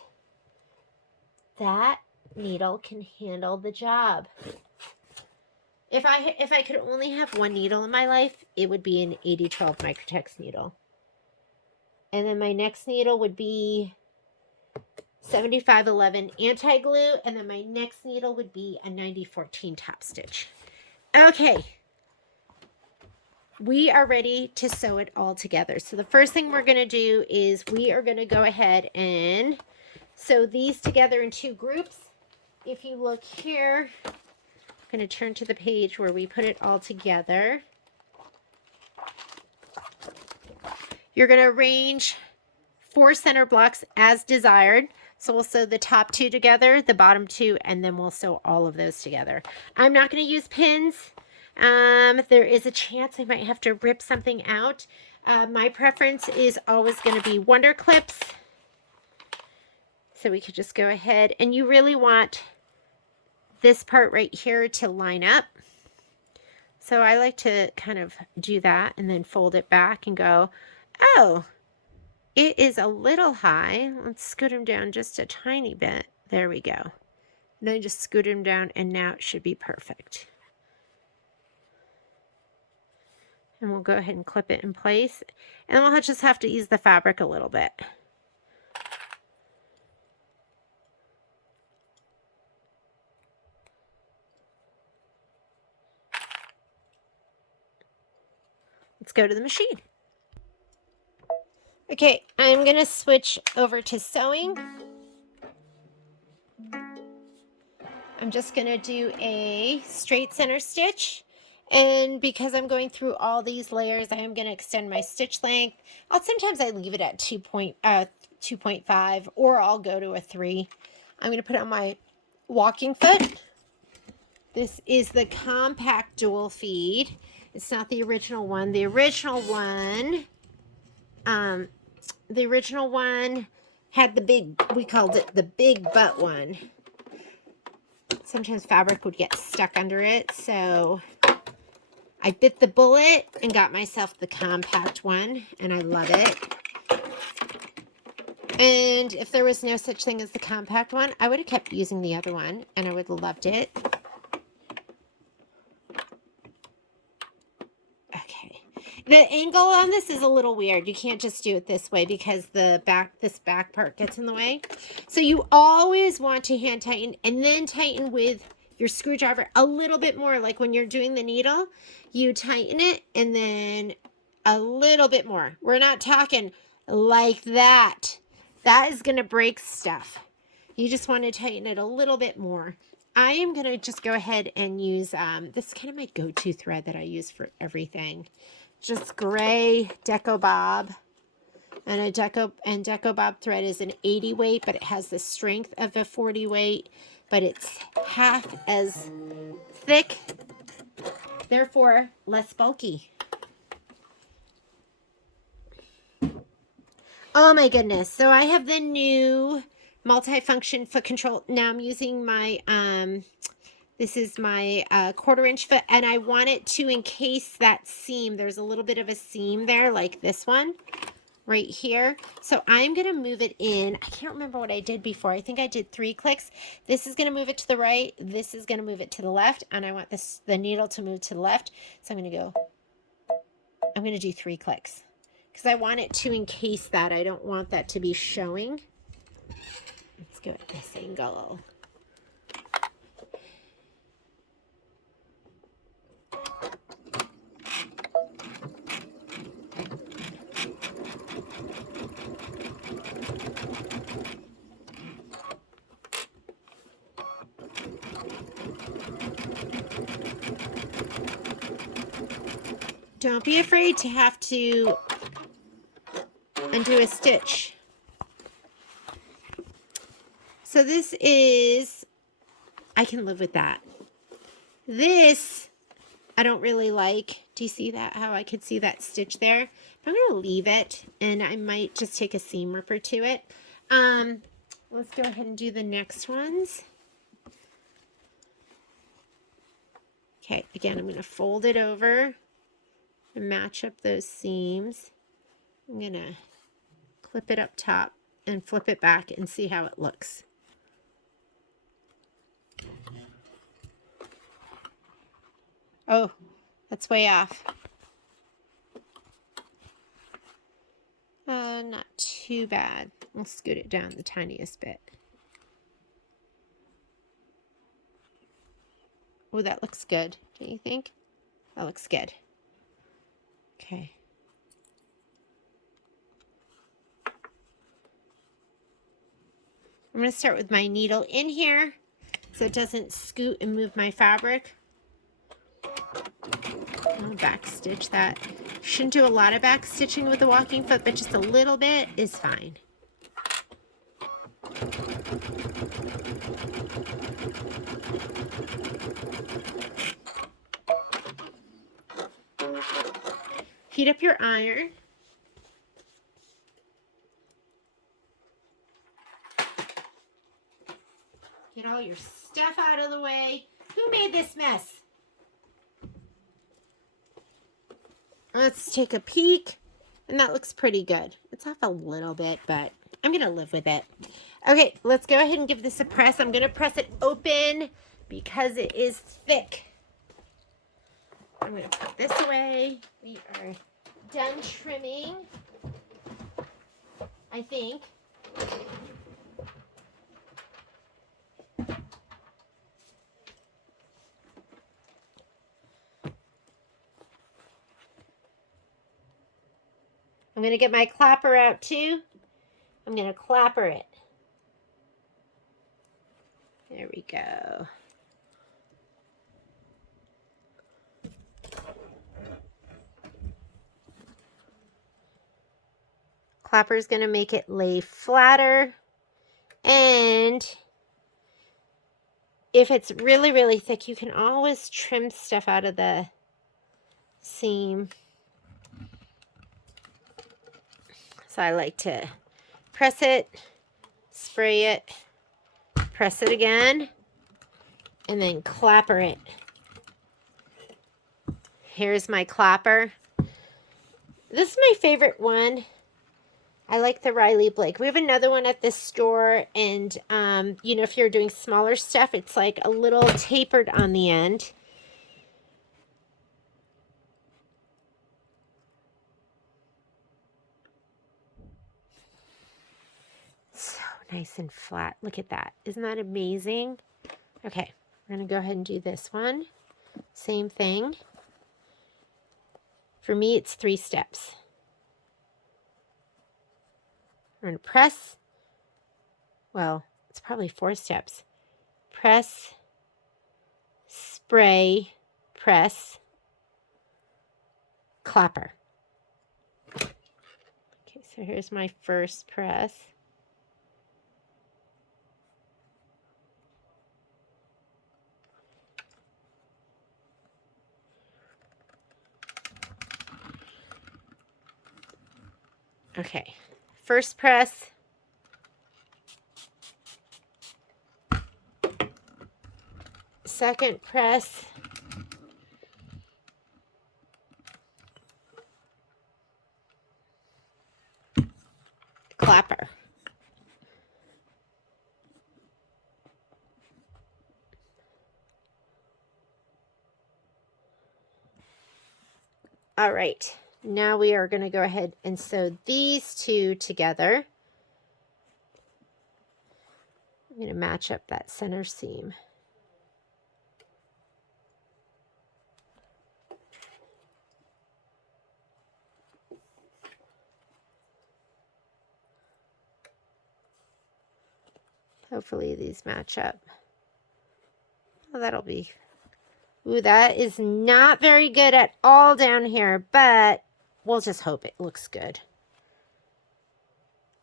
that needle can handle the job. If I could only have one needle in my life, it would be an 8012 Microtex needle. And then my next needle would be 7511 anti-glue, and then my next needle would be a 9014 top stitch. Okay, we are ready to sew it all together. So the first thing we're going to do is we are going to go ahead and sew these together in 2 groups. If you look here, I'm going to turn to the page where we put it all together. You're going to arrange 4 center blocks as desired. So we'll sew the top 2 together, the bottom 2, and then we'll sew all of those together. I'm not going to use pins. There is a chance I might have to rip something out. My preference is always going to be Wonder Clips. So we could just go ahead, and you really want this part right here to line up. So I like to kind of do that and then fold it back and go, oh, it is a little high. Let's scoot him down just a tiny bit. There we go. And then just scoot him down, and now it should be perfect. And we'll go ahead and clip it in place. And we'll just have to ease the fabric a little bit. Let's go to the machine. Okay, I'm going to switch over to sewing. I'm just going to do a straight center stitch. And because I'm going through all these layers, I am going to extend my stitch length. Sometimes I leave it at 2.5, or I'll go to a 3. I'm going to put on my walking foot. This is the compact dual feed. It's not the original one. The original one had the big, we called it the big butt one. Sometimes fabric would get stuck under it, so I bit the bullet and got myself the compact one, and I love it. And if there was no such thing as the compact one, I would have kept using the other one, and I would have loved it. Okay. The angle on this is a little weird. You can't just do it this way because this back part gets in the way. So you always want to hand tighten and then tighten with your screwdriver a little bit more. Like when you're doing the needle, you tighten it and then a little bit more. We're not talking like that. That is going to break stuff. You just want to tighten it a little bit more. I am going to just go ahead and use, this is kind of my go-to thread that I use for everything. Just gray Deco Bob. And Deco Bob thread is an 80 weight, but it has the strength of a 40 weight, but it's half as thick, therefore less bulky. Oh my goodness. So I have the new multi-function foot control. Now I'm using my, this is my 1/4 inch foot, and I want it to encase that seam. There's a little bit of a seam there, like this one right here. So I'm going to move it in. I can't remember what I did before. I think I did 3 clicks. This is going to move it to the right. This is going to move it to the left, and I want the needle to move to the left. So I'm going to do 3 clicks because I want it to encase that. I don't want that to be showing. Let's go at this angle. Don't be afraid to have to undo a stitch. So this is, I can live with that. This, I don't really like. Do you see that? How I could see that stitch there? I'm going to leave it, and I might just take a seam ripper to it. Let's go ahead and do the next ones. Okay, again, I'm going to fold it over and match up those seams. I'm going to clip it up top and flip it back and see how it looks. Oh, that's way off. Not too bad. We'll scoot it down the tiniest bit. Oh, that looks good. Don't you think? That looks good. Okay. I'm going to start with my needle in here so it doesn't scoot and move my fabric. I'll back stitch that. Shouldn't do a lot of back stitching with the walking foot, but just a little bit is fine. Heat up your iron. Get all your stuff out of the way. Who made this mess? Let's take a peek. And that looks pretty good. It's off a little bit, but I'm going to live with it. Okay, let's go ahead and give this a press. I'm going to press it open because it is thick. I'm going to put this away. We are done trimming, I think. I'm going to get my clapper out too. I'm going to clapper it. There we go. Clapper is going to make it lay flatter. And if it's really, really thick, you can always trim stuff out of the seam. So I like to press it, spray it, press it again, and then clapper it. Here's my clapper. This is my favorite one. I like the Riley Blake. We have another one at this store, and you know, if you're doing smaller stuff, it's like a little tapered on the end. So nice and flat. Look at that. Isn't that amazing? Okay, we're going to go ahead and do this one. Same thing. For me, it's 3 steps. We're going to press. Well, it's probably 4 steps. Press, spray, press, clapper. Okay, so here's my first press. Okay, first press. Second press. Clapper. All right, now we are going to go ahead and sew these 2 together. I'm going to match up that center seam. Hopefully these match up. Oh, that'll be... Ooh, that is not very good at all down here, but we'll just hope it looks good.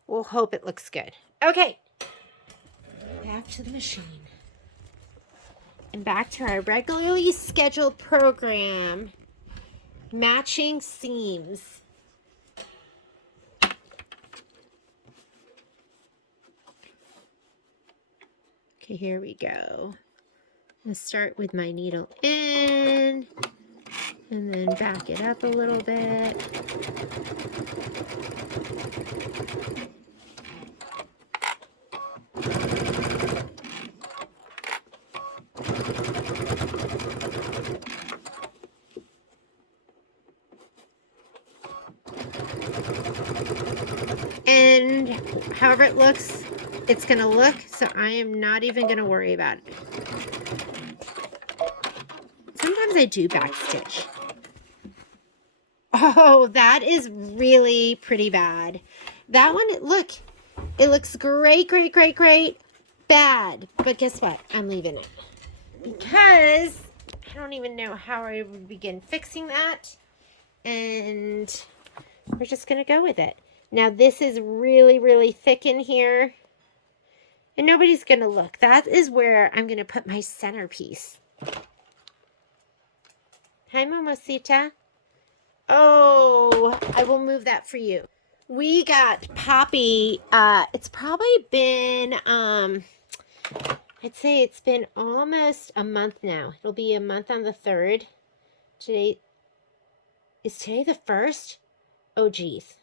We'll hope it looks good. Okay. Back to the machine. And back to our regularly scheduled program. Matching seams. Okay, here we go. I'm going to start with my needle in, and then back it up a little bit. And however it looks, it's going to look. So I am not even going to worry about it. Sometimes I do backstitch. Oh, that is really pretty bad. That one, look, it looks great, great, great, great. Bad. But guess what? I'm leaving it. Because I don't even know how I would begin fixing that. And we're just going to go with it. Now, this is really, really thick in here. And nobody's going to look. That is where I'm going to put my centerpiece. Hi, Momosita. Oh, I will move that for you. We got Poppy. It's probably been, I'd say it's been almost a month now. It'll be a month on the 3rd. Is today the 1st? Oh, geez.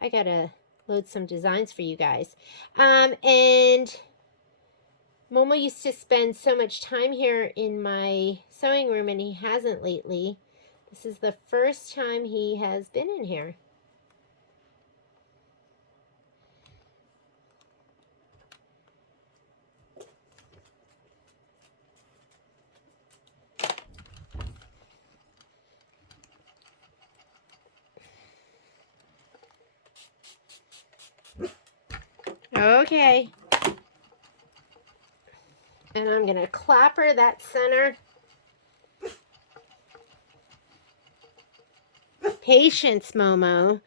I gotta load some designs for you guys. And Momo used to spend so much time here in my sewing room, and he hasn't lately. This is the first time he has been in here. Okay. And I'm going to clapper that center. Patience, Momo.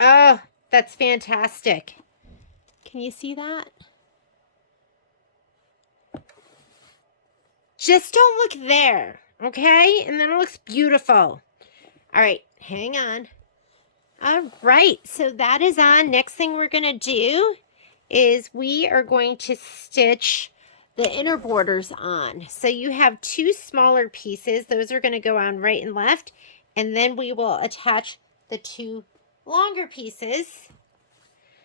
Oh, that's fantastic. Can you see that? Just don't look there, okay? And then it looks beautiful. All right, hang on. All right, so that is on. Next thing we're going to do is we are going to stitch the inner borders on. So you have 2 smaller pieces. Those are going to go on right and left. And then we will attach the 2 longer pieces.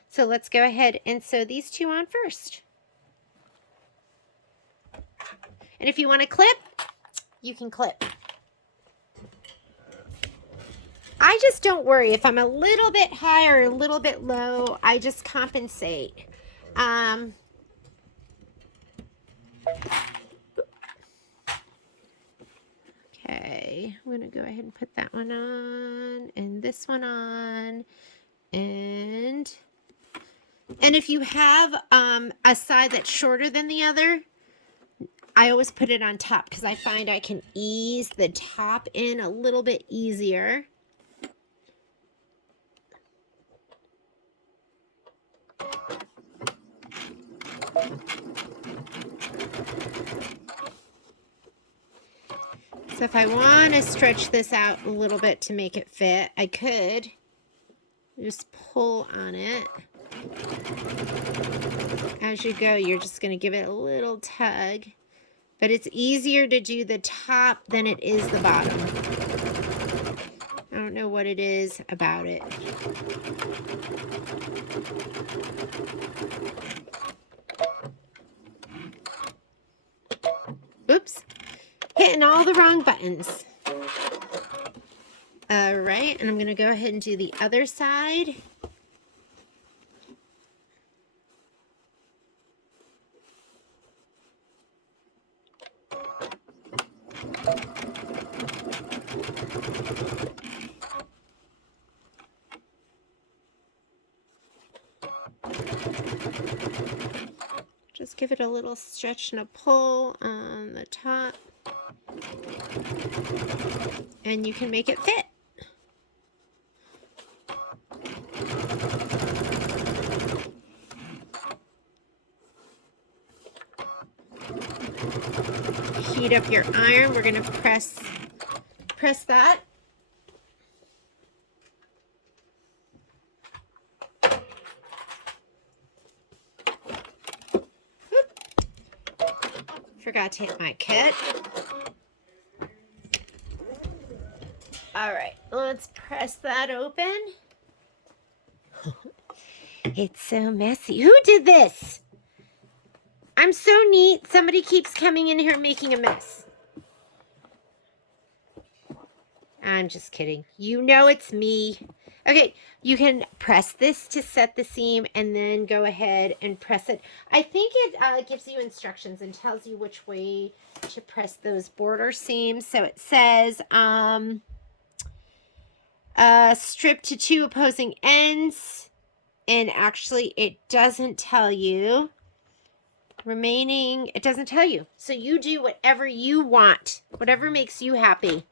So let's go ahead and sew these 2 on first. And if you want to clip, you can clip. I just don't worry if I'm a little bit high or a little bit low. I just compensate. Okay, I'm going to go ahead and put that one on and this one on. And if you have a side that's shorter than the other, I always put it on top because I find I can ease the top in a little bit easier. So if I want to stretch this out a little bit to make it fit, I could just pull on it. As you go, you're just going to give it a little tug. But it's easier to do the top than it is the bottom. I don't know what it is about it. Oops. Hitting all the wrong buttons. All right, and I'm going to go ahead and do the other side. Just give it a little stretch and a pull on the top. And you can make it fit. Heat up your iron. We're going to press that. Forgot to hit my kit. All right, let's press that open. It's so messy. Who did this? I'm so neat. Somebody keeps coming in here making a mess. I'm just kidding. You know it's me. Okay, you can press this to set the seam and then go ahead and press it. I think it gives you instructions and tells you which way to press those border seams. So it says strip to 2 opposing ends. And actually it doesn't tell you. Remaining, it doesn't tell you. So you do whatever you want. Whatever makes you happy.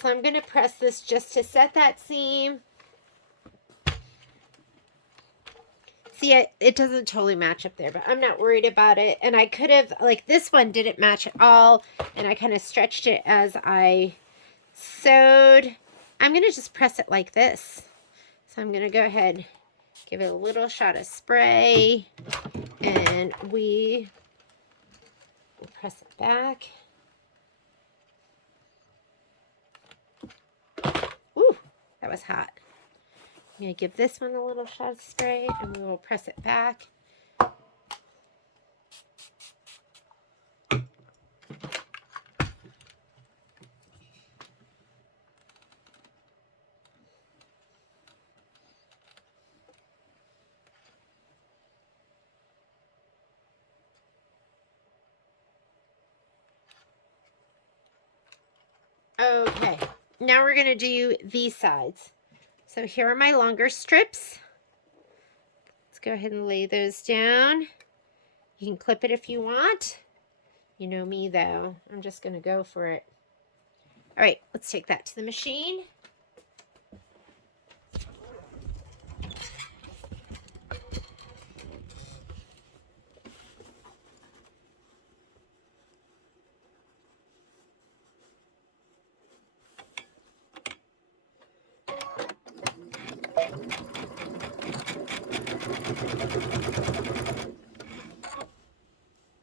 So I'm going to press this just to set that seam. See, it doesn't totally match up there, but I'm not worried about it. And I could have, like this one didn't match at all. And I kind of stretched it as I sewed. I'm going to just press it like this. So I'm going to go ahead, give it a little shot of spray. And we will press it back. Ooh, that was hot. I'm going to give this one a little shot of spray and we will press it back. Okay, now we're going to do these sides. So here are my longer strips. Let's go ahead and lay those down. You can clip it if you want. You know me though. I'm just going to go for it. All right, let's take that to the machine.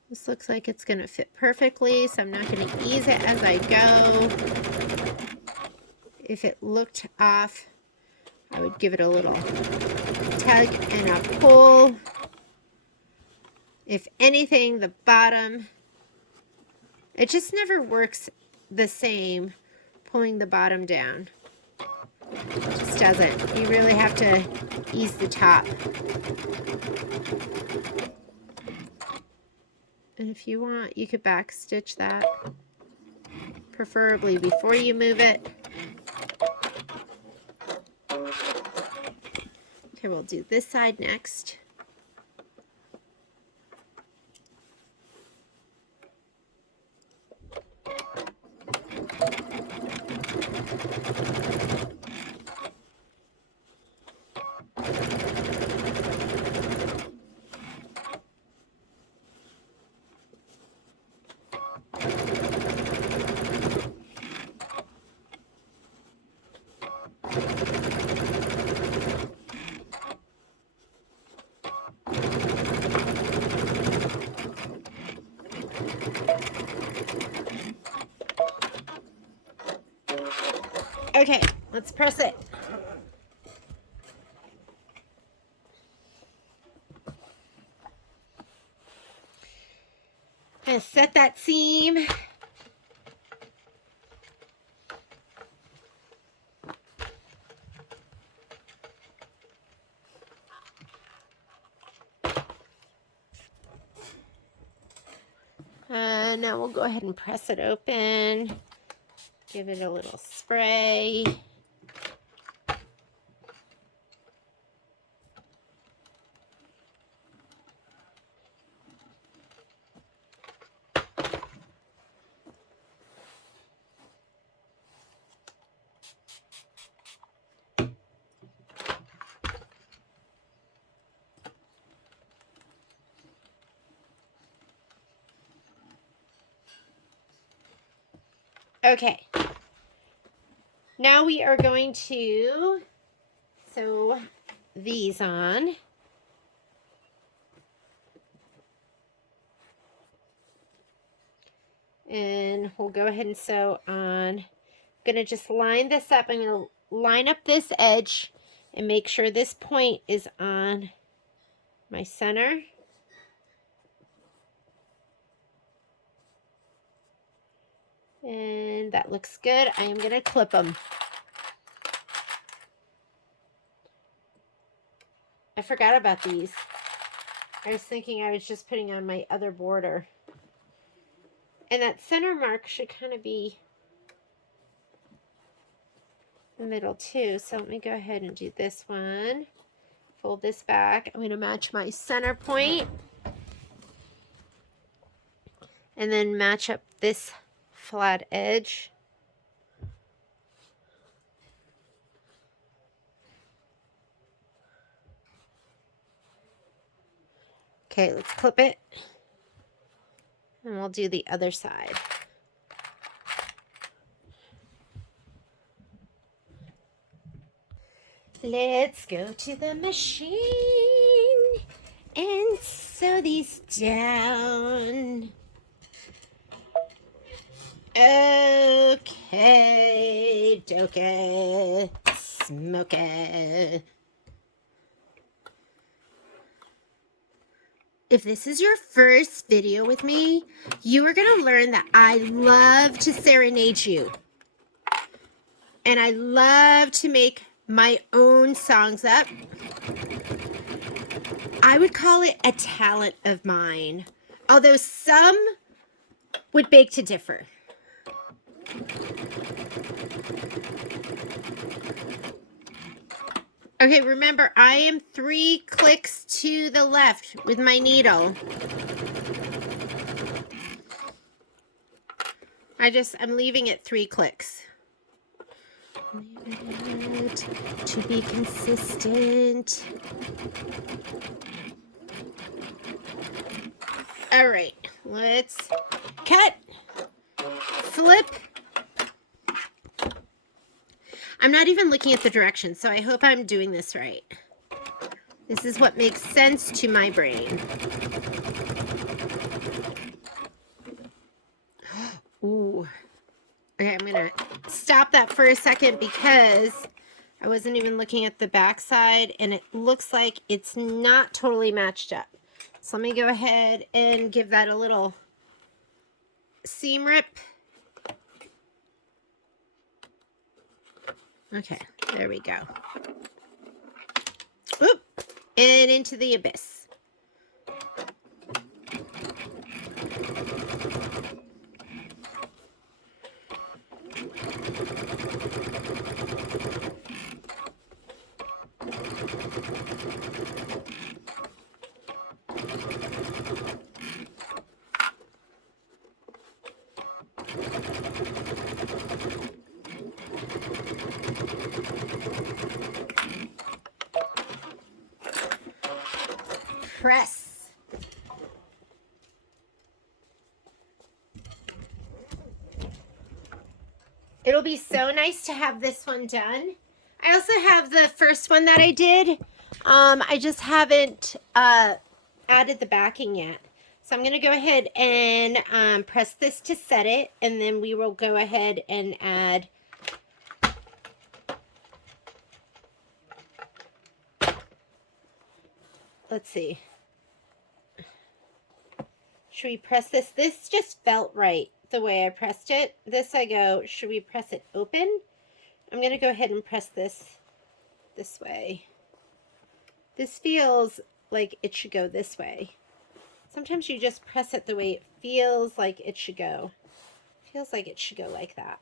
This looks like it's going to fit perfectly, so I'm not going to ease it as I go. If it looked off, I would give it a little tug and a pull. If anything, the bottom, it just never works the same pulling the bottom down. It just doesn't. You really have to ease the top. And if you want, you could back stitch that, preferably before you move it. Okay, we'll do this side next. Okay, let's press it. And set that seam. Now we'll go ahead and press it open. Give it a little spray. Okay, now we are going to sew these on. And we'll go ahead and sew on. I'm going to just line this up. I'm going to line up this edge and make sure this point is on my center. And that looks good. I am going to clip them. I forgot about these. I was thinking I was just putting on my other border. And that center mark should kind of be the middle too. So let me go ahead and do this one. Fold this back. I'm going to match my center point. And then match up this flat edge. Okay, let's clip it. And we'll do the other side. Let's go to the machine and sew these down. Okay, dokey, smoky. If this is your first video with me, you are going to learn that I love to serenade you. And I love to make my own songs up. I would call it a talent of mine, although some would beg to differ. Okay, remember, I am 3 clicks to the left with my needle. I'm leaving it 3 clicks. Leave it to be consistent. All right, let's cut, flip. I'm not even looking at the directions, so I hope I'm doing this right. This is what makes sense to my brain. Ooh. Okay, I'm going to stop that for a second because I wasn't even looking at the back side, and it looks like it's not totally matched up. So let me go ahead and give that a little seam rip. Okay, there we go. Oop, and into the abyss. Press. It'll be so nice to have this one done. I also have the first one that I did. I just haven't added the backing yet. So I'm going to go ahead and press this to set it, and then we will go ahead and add let's see. Should we press this? This just felt right the way I pressed it. This I go, should we press it open? I'm going to go ahead and press this way. This feels like it should go this way. Sometimes you just press it the way it feels like it should go. Feels like it should go like that.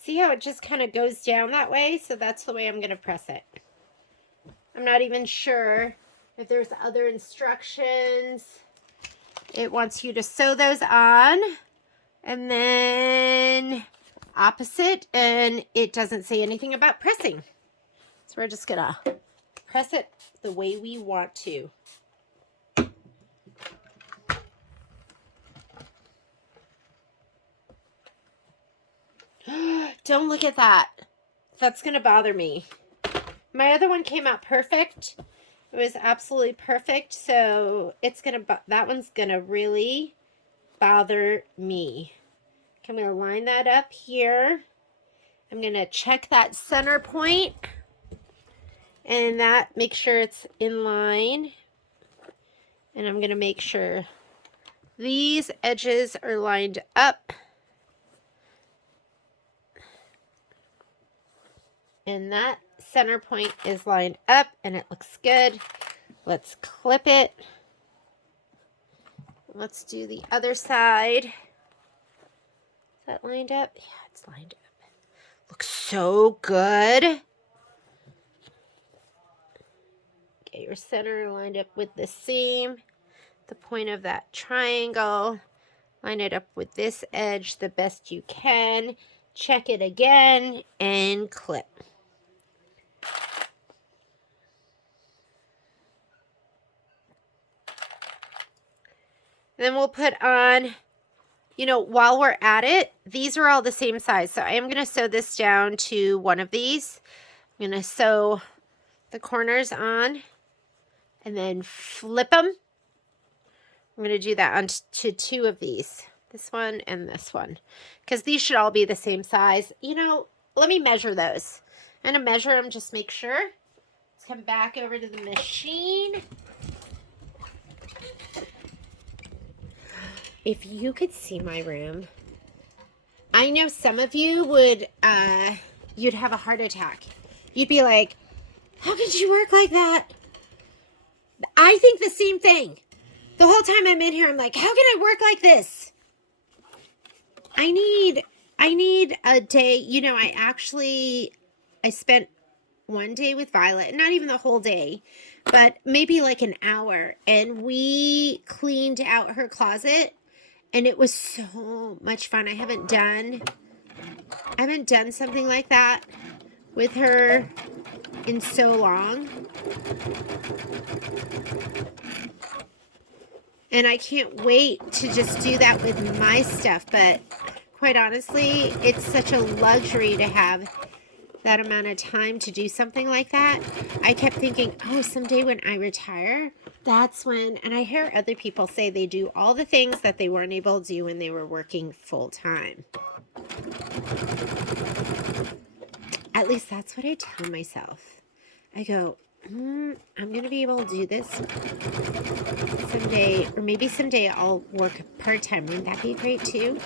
See how it just kind of goes down that way? So that's the way I'm going to press it. I'm not even sure if there's other instructions. It wants you to sew those on and then opposite, and it doesn't say anything about pressing. So we're just going to press it the way we want to. Don't look at that. That's going to bother me. My other one came out perfect. It was absolutely perfect. So it's going to, that one's going to really bother me. I'm going to line that up here. I'm going to check that center point. And that, make sure it's in line. And I'm going to make sure these edges are lined up. And that center point is lined up and it looks good. Let's clip it. Let's do the other side. Is that lined up? Yeah, it's lined up. Looks so good. Get your center lined up with the seam, the point of that triangle. Line it up with this edge the best you can. Check it again and clip. Then we'll put on, you know, while we're at it, these are all the same size. So I am going to sew this down to one of these. I'm going to sew the corners on and then flip them. I'm going to do that onto two of these. This one and this one. Because these should all be the same size. You know, let me measure those. I'm going to measure them, just make sure. Let's come back over to the machine. If you could see my room, I know some of you would, you'd have a heart attack. You'd be like, how could you work like that? I think the same thing. The whole time I'm in here, I'm like, how can I work like this? I need a day, you know, I spent one day with Violet, not even the whole day, but maybe like an hour, and we cleaned out her closet. And it was so much fun. I haven't done something like that with her in so long. And I can't wait to just do that with my stuff. But quite honestly, it's such a luxury to have that amount of time to do something like that. I kept thinking, oh, someday when I retire, that's when, and I hear other people say they do all the things that they weren't able to do when they were working full time. At least that's what I tell myself. I go, I'm going to be able to do this someday, or maybe someday I'll work part-time. Wouldn't that be great too?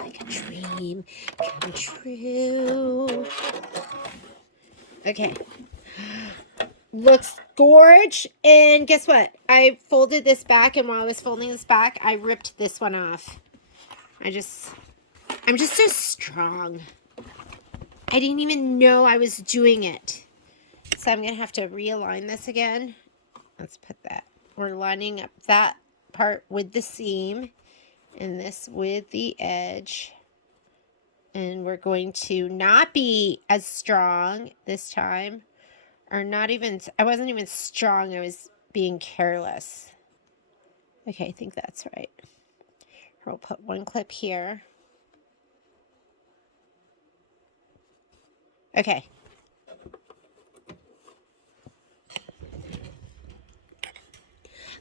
Like a dream come true. Okay. Looks gorge. And guess what? I folded this back, and while I was folding this back, I ripped this one off. I'm just so strong. I didn't even know I was doing it. So I'm going to have to realign this again. Let's put that. We're lining up that part with the seam and this with the edge. And we're going to not be as strong this time. Or not even, I wasn't even strong. I was being careless. Okay, I think that's right. We'll put one clip here. Okay.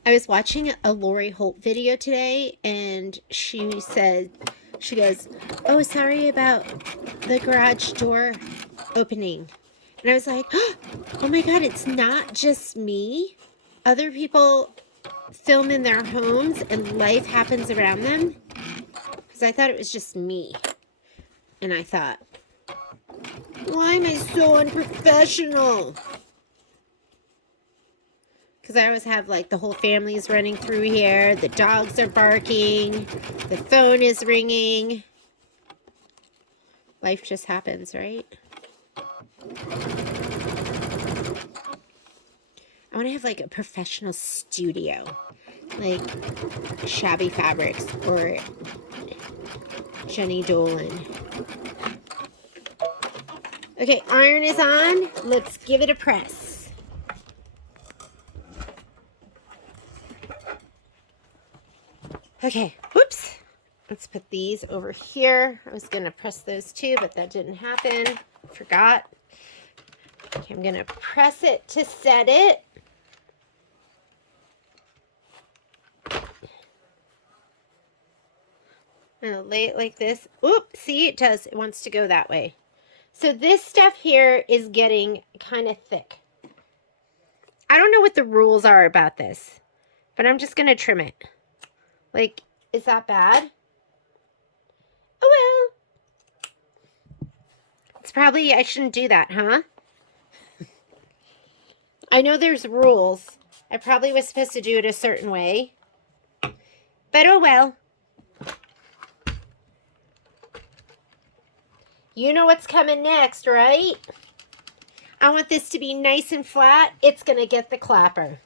I was watching a Lori Holt video today, and she goes, oh, sorry about the garage door opening. And I was like, oh my God, it's not just me. Other people film in their homes and life happens around them. Because I thought it was just me. And I thought, why am I so unprofessional? Because I always have like the whole family is running through here. The dogs are barking. The phone is ringing. Life just happens, right? I want to have like a professional studio. Like Shabby Fabrics or Jenny Dolan. Okay, iron is on. Let's give it a press. Okay, whoops. Let's put these over here. I was going to press those too, but that didn't happen. Forgot. Okay, I'm going to press it to set it. I'm going to lay it like this. Oop, see, it does. It wants to go that way. So this stuff here is getting kind of thick. I don't know what the rules are about this, but I'm just going to trim it. Like, is that bad? Oh, well. It's probably, I shouldn't do that, huh? I know there's rules. I probably was supposed to do it a certain way. But oh well. You know what's coming next, right? I want this to be nice and flat. It's going to get the clapper.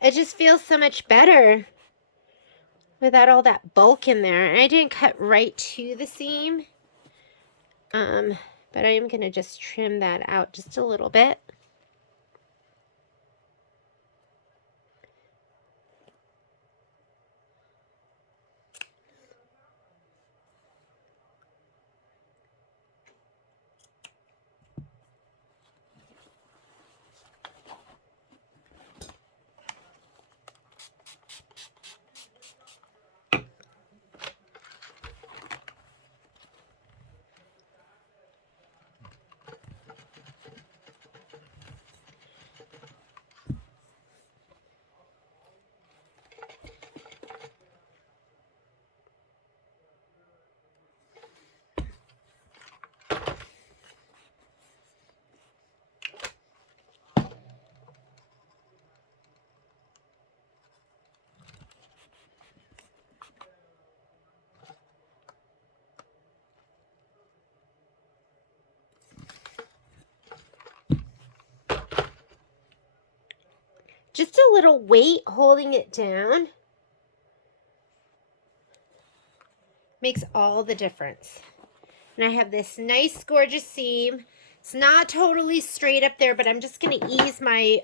It just feels so much better without all that bulk in there. And I didn't cut right to the seam. But I am going to just trim that out just a little bit. Just a little weight holding it down makes all the difference. And I have this nice, gorgeous seam. It's not totally straight up there, but I'm just going to ease my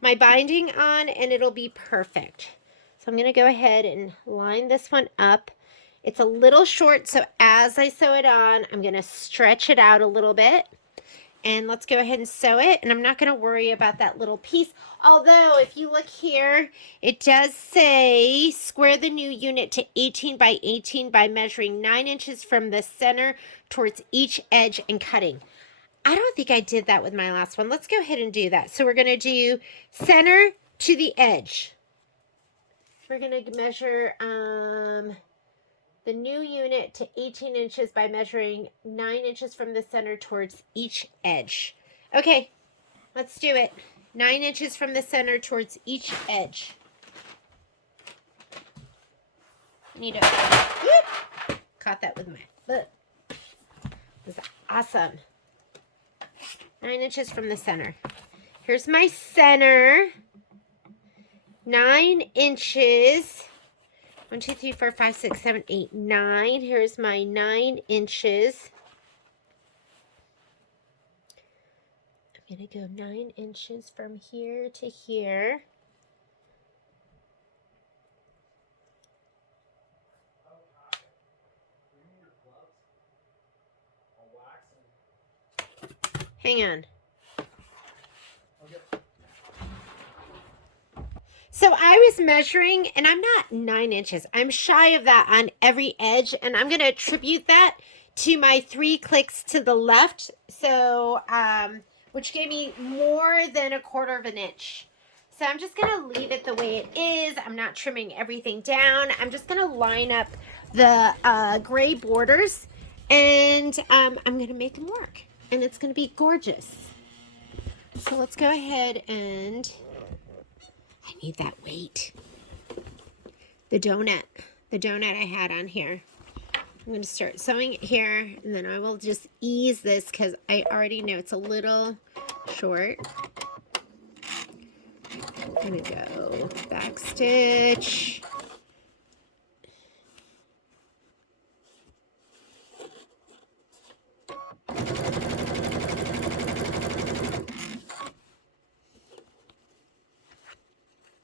my binding on, and it'll be perfect. So I'm going to go ahead and line this one up. It's a little short, so as I sew it on, I'm going to stretch it out a little bit. And let's go ahead and sew it. And I'm not going to worry about that little piece. Although, if you look here, it does say square the new unit to 18 by 18 by measuring 9 inches from the center towards each edge and cutting. I don't think I did that with my last one. Let's go ahead and do that. So we're going to do center to the edge. We're going to measure the new unit to 18 inches by measuring 9 inches from the center towards each edge. Okay, let's do it. 9 inches from the center towards each edge. Need to, whoop, caught that with my foot. This is awesome. 9 inches from the center. Here's my center. 9 inches. 1, 2, 3, 4, 5, 6, 7, 8, 9. Here's my 9 inches. I'm going to go 9 inches from here to here. Hang on. So I was measuring, and I'm not 9 inches. I'm shy of that on every edge, and I'm going to attribute that to my 3 clicks to the left, so which gave me more than 1/4 of an inch. So I'm just going to leave it the way it is. I'm not trimming everything down. I'm just going to line up the gray borders, and I'm going to make them work, and it's going to be gorgeous. So let's go ahead and... I need that weight. The donut I had on here. I'm going to start sewing it here, and then I will just ease this because I already know it's a little short. I'm going to go back stitch.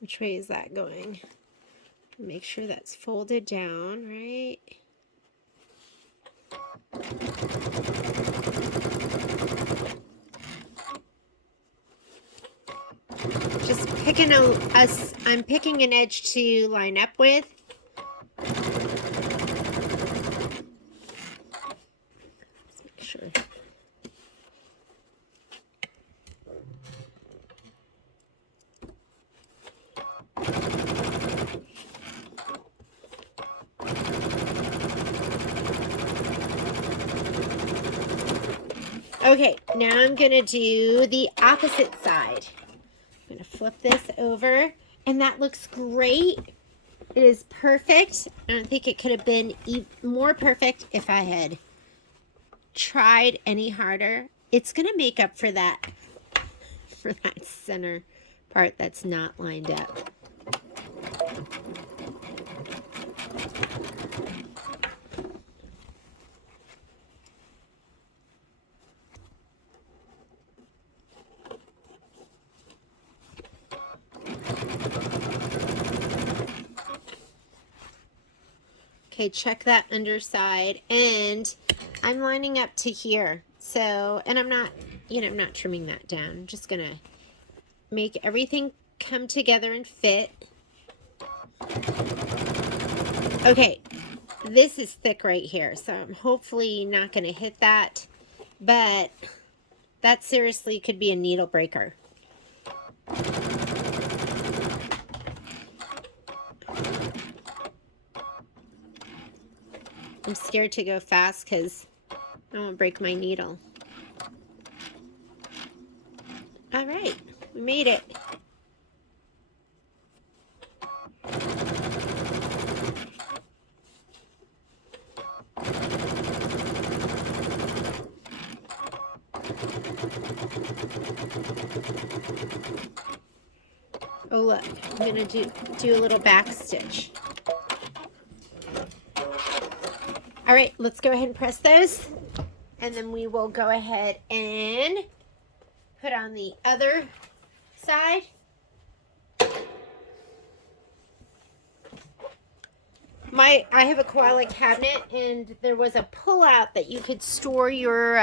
Which way is that going? Make sure that's folded down, right? Just picking I'm picking an edge to line up with. Let's make sure. Okay, now I'm going to do the opposite side. I'm going to flip this over, and that looks great. It is perfect. I don't think it could have been more perfect if I had tried any harder. It's going to make up for that center part that's not lined up. Okay, check that underside, and I'm lining up to here. So, and I'm not, I'm not trimming that down. I'm just gonna make everything come together and fit. Okay, this is thick right here, so I'm hopefully not gonna hit that, but that seriously could be a needle breaker. I'm scared to go fast because I won't break my needle. All right, we made it. Oh look, I'm gonna do a little back stitch. All right, let's go ahead and press those, and then we will go ahead and put on the other side. I have a koala cabinet, and there was a pull-out that you could store your,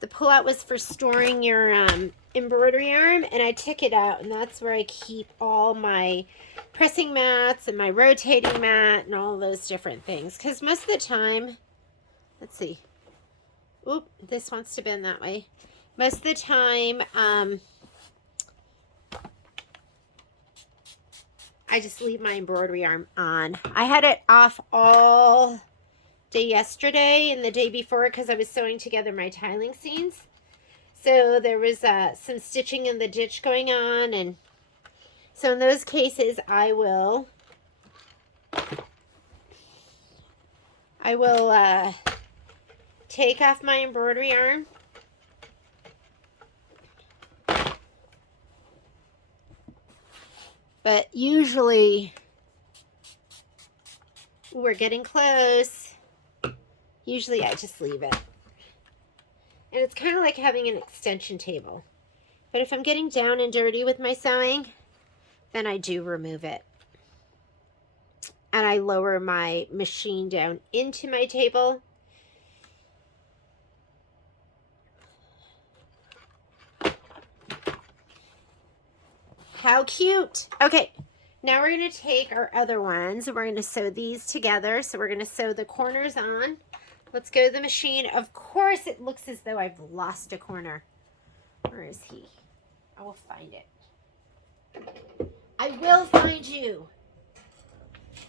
the pull-out was for storing your embroidery yarn, and I took it out, and that's where I keep all my pressing mats and my rotating mat and all those different things. Because most of the time, let's see. Oop, this wants to bend that way. Most of the time, I just leave my embroidery yarn on. I had it off all day yesterday and the day before because I was sewing together my tiling scenes. So there was some stitching in the ditch going on, and so in those cases I will take off my embroidery yarn. But usually we're getting close. Usually I just leave it. And it's kind of like having an extension table. But if I'm getting down and dirty with my sewing, then I do remove it. And I lower my machine down into my table. How cute. Okay, now we're going to take our other ones and we're going to sew these together. So we're going to sew the corners on. Let's go to the machine. Of course, it looks as though I've lost a corner. Where is he? I will find it. I will find you.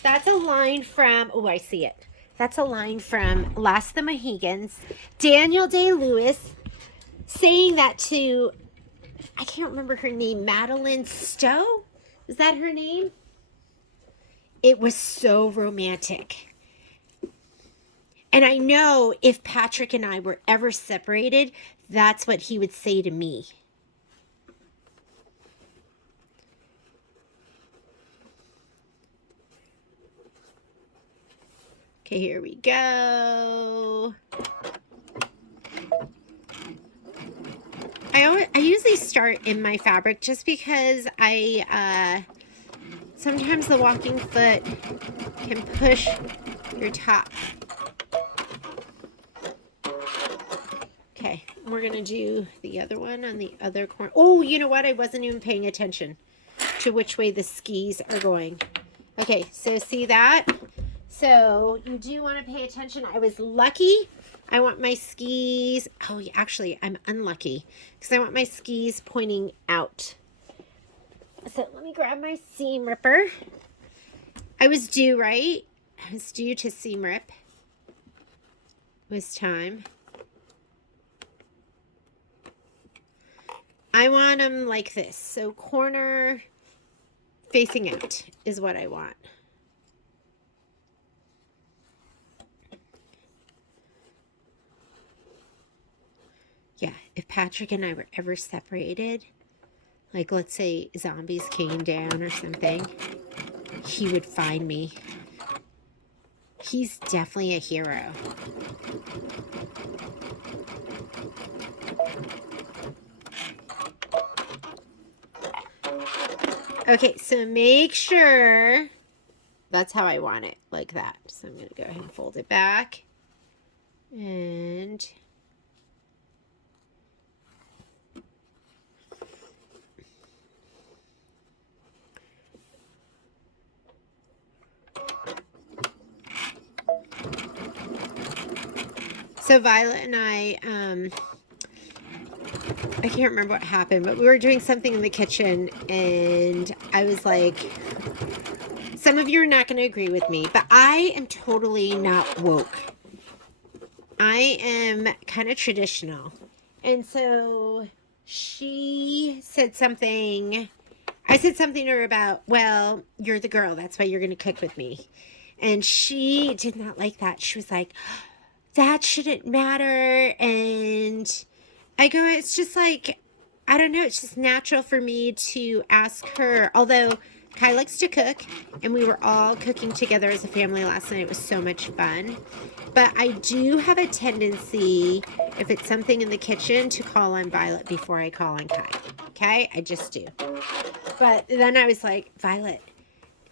That's a line from, oh, I see it. That's a line from Last of the Mohegans. Daniel Day-Lewis saying that to, I can't remember her name, Madeline Stowe? Is that her name? It was so romantic. And I know if Patrick and I were ever separated, that's what he would say to me. Okay, here we go. I usually start in my fabric just because sometimes the walking foot can push your top. Okay, we're gonna do the other one on the other corner. Oh, you know what? I wasn't even paying attention to which way the skis are going. Okay, so see that? So you do want to pay attention. I was lucky. I want my skis. Oh, actually, I'm unlucky because I want my skis pointing out. So let me grab my seam ripper. I was due, right? I was due to seam rip. It was time. I want them like this. So corner facing out is what I want. Yeah, if Patrick and I were ever separated, like let's say zombies came down or something, he would find me. He's definitely a hero. Okay, so make sure that's how I want it, like that. So I'm going to go ahead and fold it back. And so Violet and I can't remember what happened, but we were doing something in the kitchen and I was like, some of you are not going to agree with me, but I am totally not woke. I am kind of traditional. And so she said something, I said something to her about, well, you're the girl, that's why you're going to cook with me. And she did not like that. She was like, that shouldn't matter. And I go, it's just like, I don't know, it's just natural for me to ask her. Although Kai likes to cook, and we were all cooking together as a family last night. It was so much fun. But I do have a tendency, if it's something in the kitchen, to call on Violet before I call on Kai. Okay? I just do. But then I was like, Violet,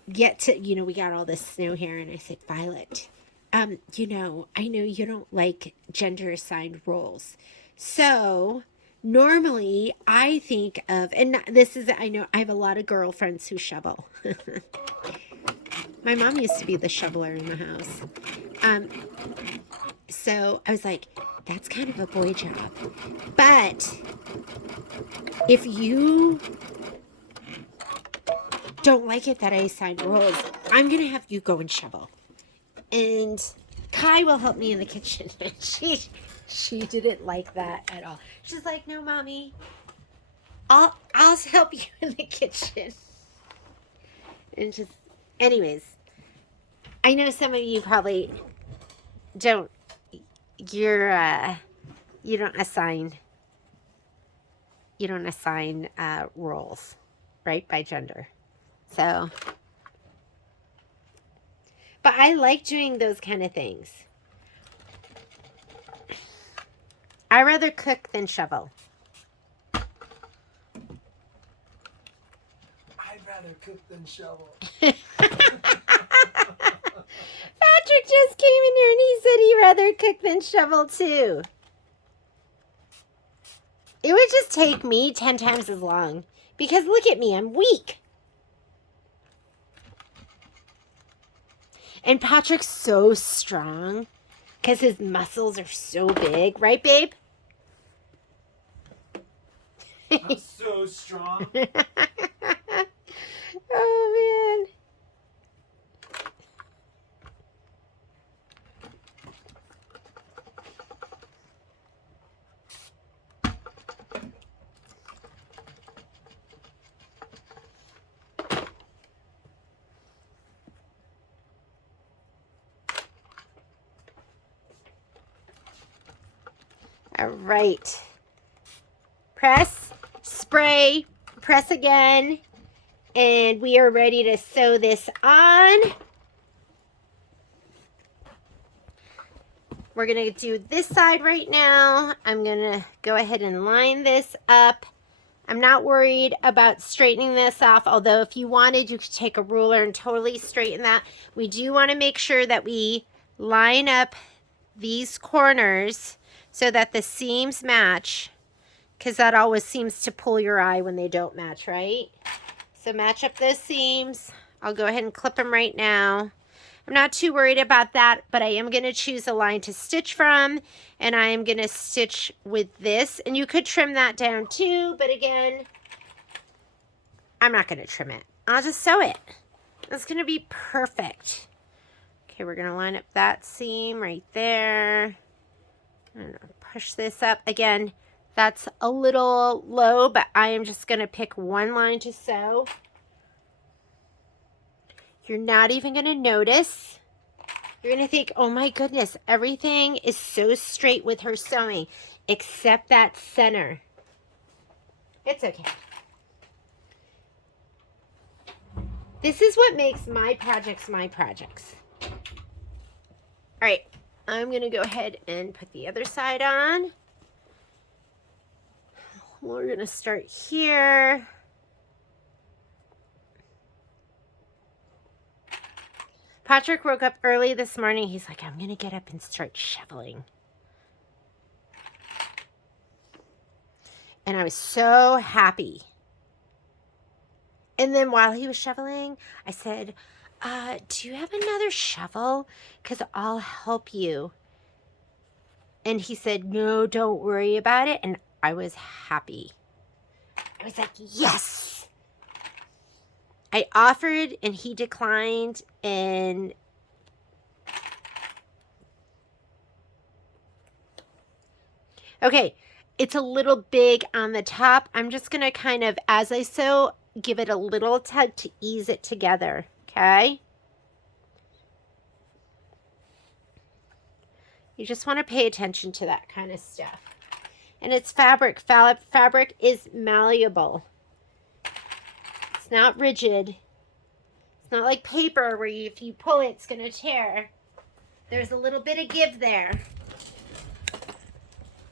we got all this snow here, and I said, Violet, I know you don't like gender assigned roles. So normally I think of, and this is, I know I have a lot of girlfriends who shovel. My mom used to be the shoveler in the house. So I was like, that's kind of a boy job. But if you don't like it that I assign roles, I'm going to have you go and shovel. And Kai will help me in the kitchen. She didn't like that at all. She's like, no, mommy, I'll help you in the kitchen. And just, anyways, I know some of you probably don't, you don't assign roles, right, by gender. So, but I like doing those kind of things. I rather cook than shovel. I'd rather cook than shovel. Patrick just came in here and he said he'd rather cook than shovel too. It would just take me 10 times as long. Because look at me, I'm weak. And Patrick's so strong because his muscles are so big. Right, babe? I'm so strong. Oh, man. All right. Press, spray, press again, and we are ready to sew this on. We're going to do this side right now. I'm going to go ahead and line this up. I'm not worried about straightening this off, although if you wanted, you could take a ruler and totally straighten that. We do want to make sure that we line up these corners so that the seams match, because that always seems to pull your eye when they don't match, right? So match up those seams. I'll go ahead and clip them right now. I'm not too worried about that, but I am going to choose a line to stitch from, and I am going to stitch with this. And you could trim that down too, but again, I'm not going to trim it. I'll just sew it. It's going to be perfect. Okay, we're going to line up that seam right there. I'm going to push this up. Again, that's a little low, but I am just going to pick one line to sew. You're not even going to notice. You're going to think, oh my goodness, everything is so straight with her sewing, except that center. It's okay. This is what makes my projects my projects. All right, I'm going to go ahead and put the other side on. We're going to start here. Patrick woke up early this morning. He's like, I'm going to get up and start shoveling. And I was so happy. And then while he was shoveling, I said, do you have another shovel? Because I'll help you. And he said, no, don't worry about it. And I was happy. I was like, yes. I offered and he declined, and okay, it's a little big on the top. I'm just going to kind of, as I sew, give it a little tug to ease it together, okay? You just want to pay attention to that kind of stuff. And it's fabric. Fabric is malleable. It's not rigid. It's not like paper where if you pull it, it's going to tear. There's a little bit of give there.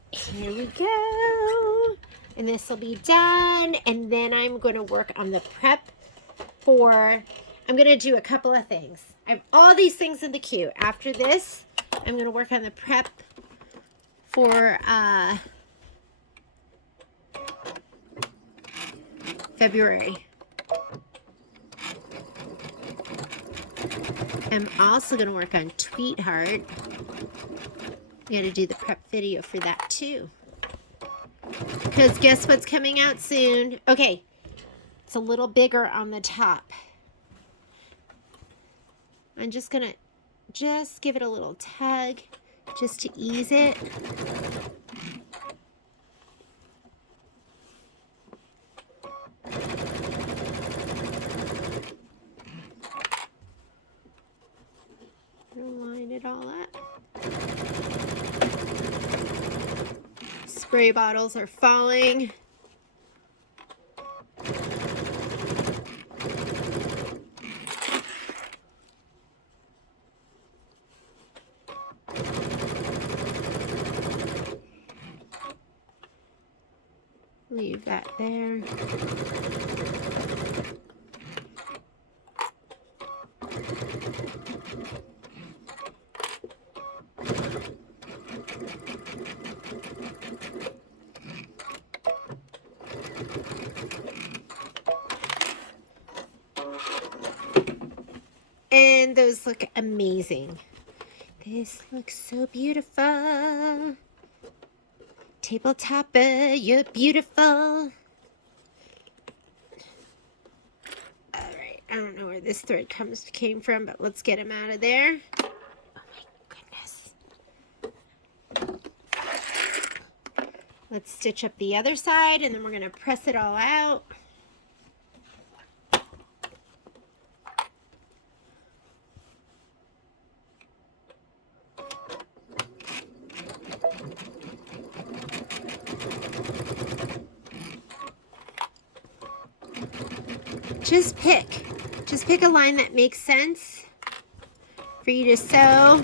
Here we go. And this will be done. And then I'm going to work on the prep for, I'm going to do a couple of things. I have all these things in the queue. After this, I'm going to work on the prep for February. I'm also going to work on Tweetheart. We got to do the prep video for that too. Because guess what's coming out soon? Okay, it's a little bigger on the top. I'm just going to give it a little tug just to ease it. Line it all up. Spray bottles are falling. Leave that there. And those look amazing. This looks so beautiful. Tabletopper, you're beautiful. All right, I don't know where this thread came from, but let's get him out of there. Oh my goodness. Let's stitch up the other side, and then we're going to press it all out. just pick a line that makes sense for you to sew.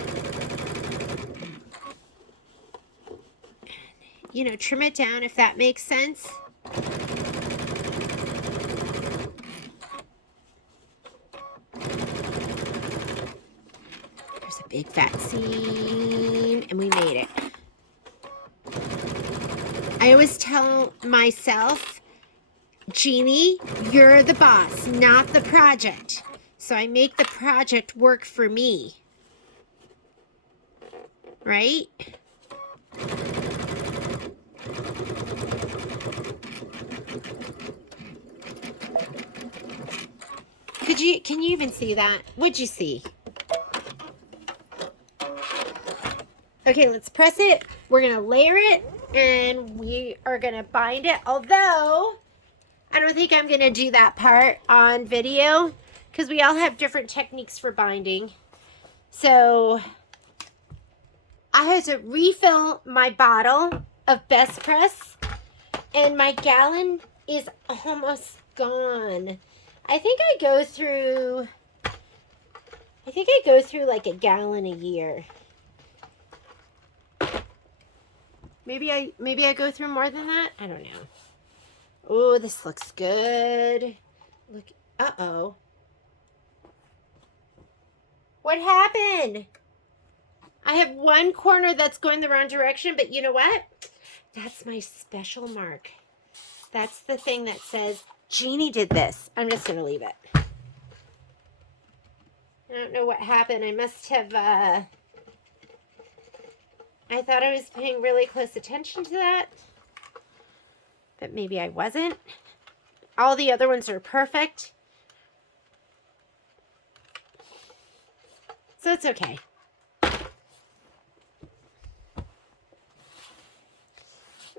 You know, trim it down if that makes sense. There's a big fat seam, and we made it. I always tell myself, Jeannie, you're the boss, not the project. So I make the project work for me. Right? Can you even see that? What'd you see? Okay, let's press it. We're gonna layer it and we are gonna bind it. Although, I don't think I'm gonna do that part on video because we all have different techniques for binding. So, I had to refill my bottle of Best Press and my gallon is almost gone. I think I go through like a gallon a year. Maybe I go through more than that. I don't know. Oh, this looks good. Look. Uh-oh. What happened? I have one corner that's going the wrong direction, but you know what? That's my special mark. That's the thing that says Jeannie did this. I'm just going to leave it. I don't know what happened. I must have, I thought I was paying really close attention to that, but maybe I wasn't. All the other ones are perfect. So it's okay. It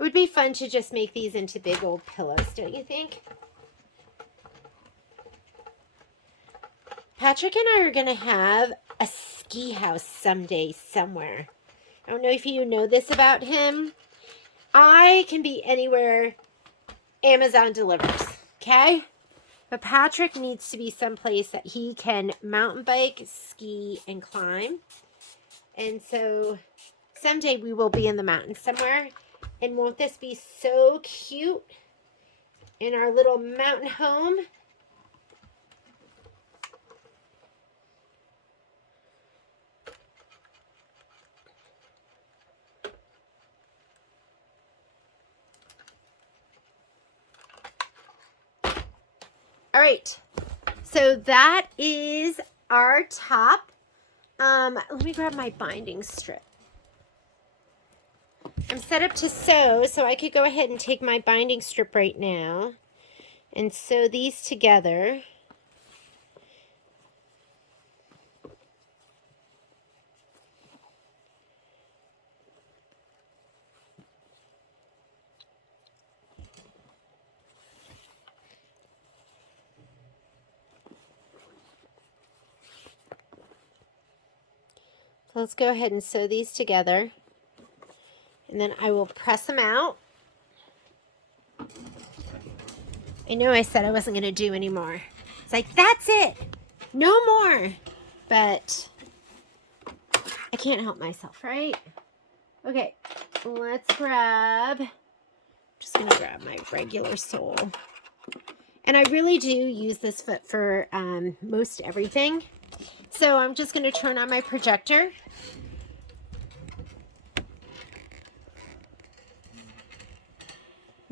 would be fun to just make these into big old pillows, don't you think? Patrick and I are going to have a ski house someday somewhere. I don't know if you know this about him. I can be anywhere Amazon delivers, okay? But Patrick needs to be someplace that he can mountain bike, ski, and climb. And so someday we will be in the mountains somewhere. And won't this be so cute in our little mountain home? All right, so that is our top. Let me grab my binding strip. I'm set up to sew, so I could go ahead and take my binding strip right now and sew these together. So let's go ahead and sew these together. And then I will press them out. I know I said I wasn't going to do any more. It's like, that's it. No more. But I can't help myself, right? Okay, let's grab, just going to grab my regular sole. And I really do use this foot for most everything. So I'm just going to turn on my projector.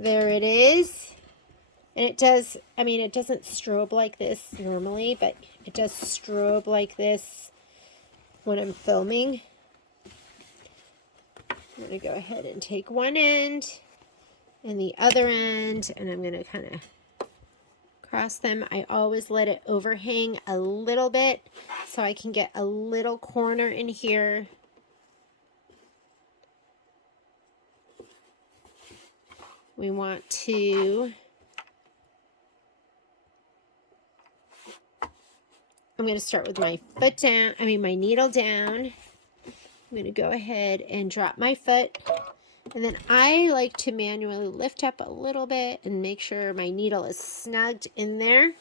There it is. And it does, I mean, it doesn't strobe like this normally, but it does strobe like this when I'm filming. I'm going to go ahead and take one end and the other end, and I'm going to kind of cross them. I always let it overhang a little bit so I can get a little corner in here. We want to, I'm going to start with my foot down, my needle down. I'm going to go ahead and drop my foot. And then I like to manually lift up a little bit and make sure my needle is snugged in there.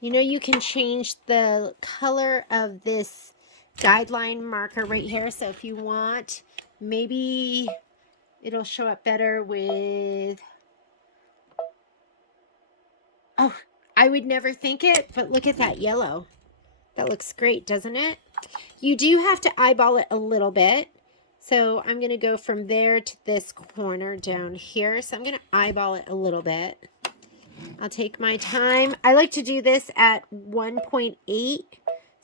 You know, you can change the color of this guideline marker right here. So if you want, maybe it'll show up better with, oh, I would never think it, but look at that yellow. That looks great, doesn't it? You do have to eyeball it a little bit. So I'm going to go from there to this corner down here. So I'm going to eyeball it a little bit. I'll take my time. I like to do this at 1.8. So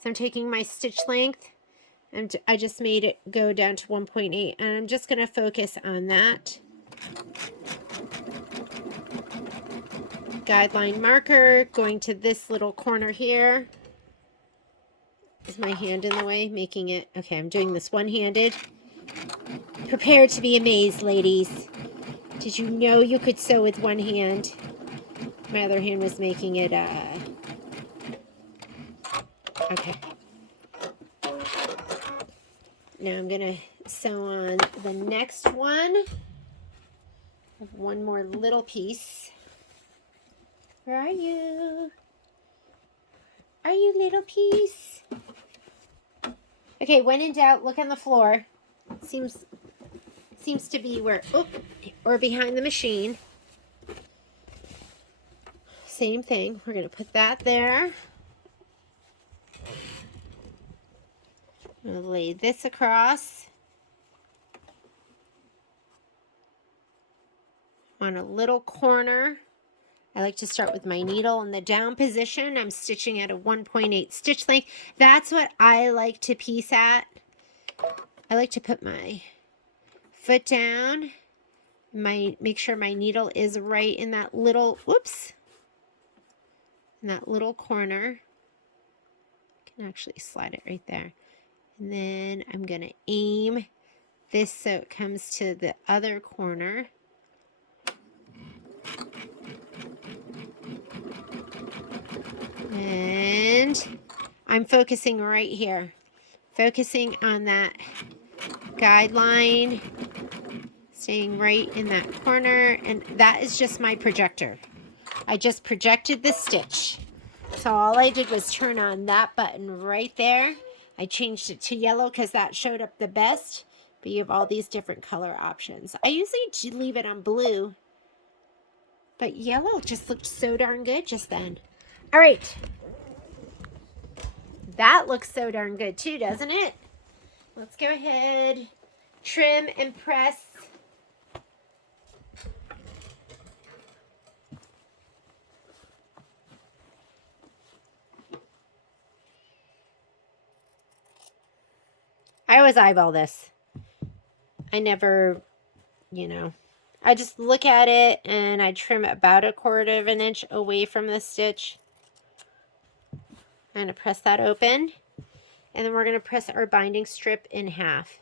I'm taking my stitch length and I just made it go down to 1.8. And I'm just going to focus on that guideline marker, going to this little corner here. Is my hand in the way? Making it, okay, I'm doing this one-handed. Prepare to be amazed, ladies. Did you know you could sew with one hand? My other hand was making it, okay. Now I'm gonna sew on the next one. I have one more little piece. Where are you? Are you, little piece? Okay, when in doubt, look on the floor. Seems to be where, oh, or behind the machine. Same thing. We're gonna put that there. I'm gonna lay this across on a little corner. I like to start with my needle in the down position. I'm stitching at a 1.8 stitch length. That's what I like to piece at. I like to put my foot down, make sure my needle is right in that little, whoops, in that little corner. I can actually slide it right there. And then I'm gonna aim this so it comes to the other corner. And I'm focusing right here. Focusing on that guideline, staying right in that corner, and that is just my projector. I just projected the stitch. So all I did was turn on that button right there. I changed it to yellow because that showed up the best, but you have all these different color options. I usually leave it on blue, but yellow just looked so darn good just then. All right. That looks so darn good too, doesn't it? Let's go ahead, trim and press. I always eyeball this. I never, you know, I just look at it and I trim about 1/4 of an inch away from the stitch. I'm going to press that open, and then we're going to press our binding strip in half.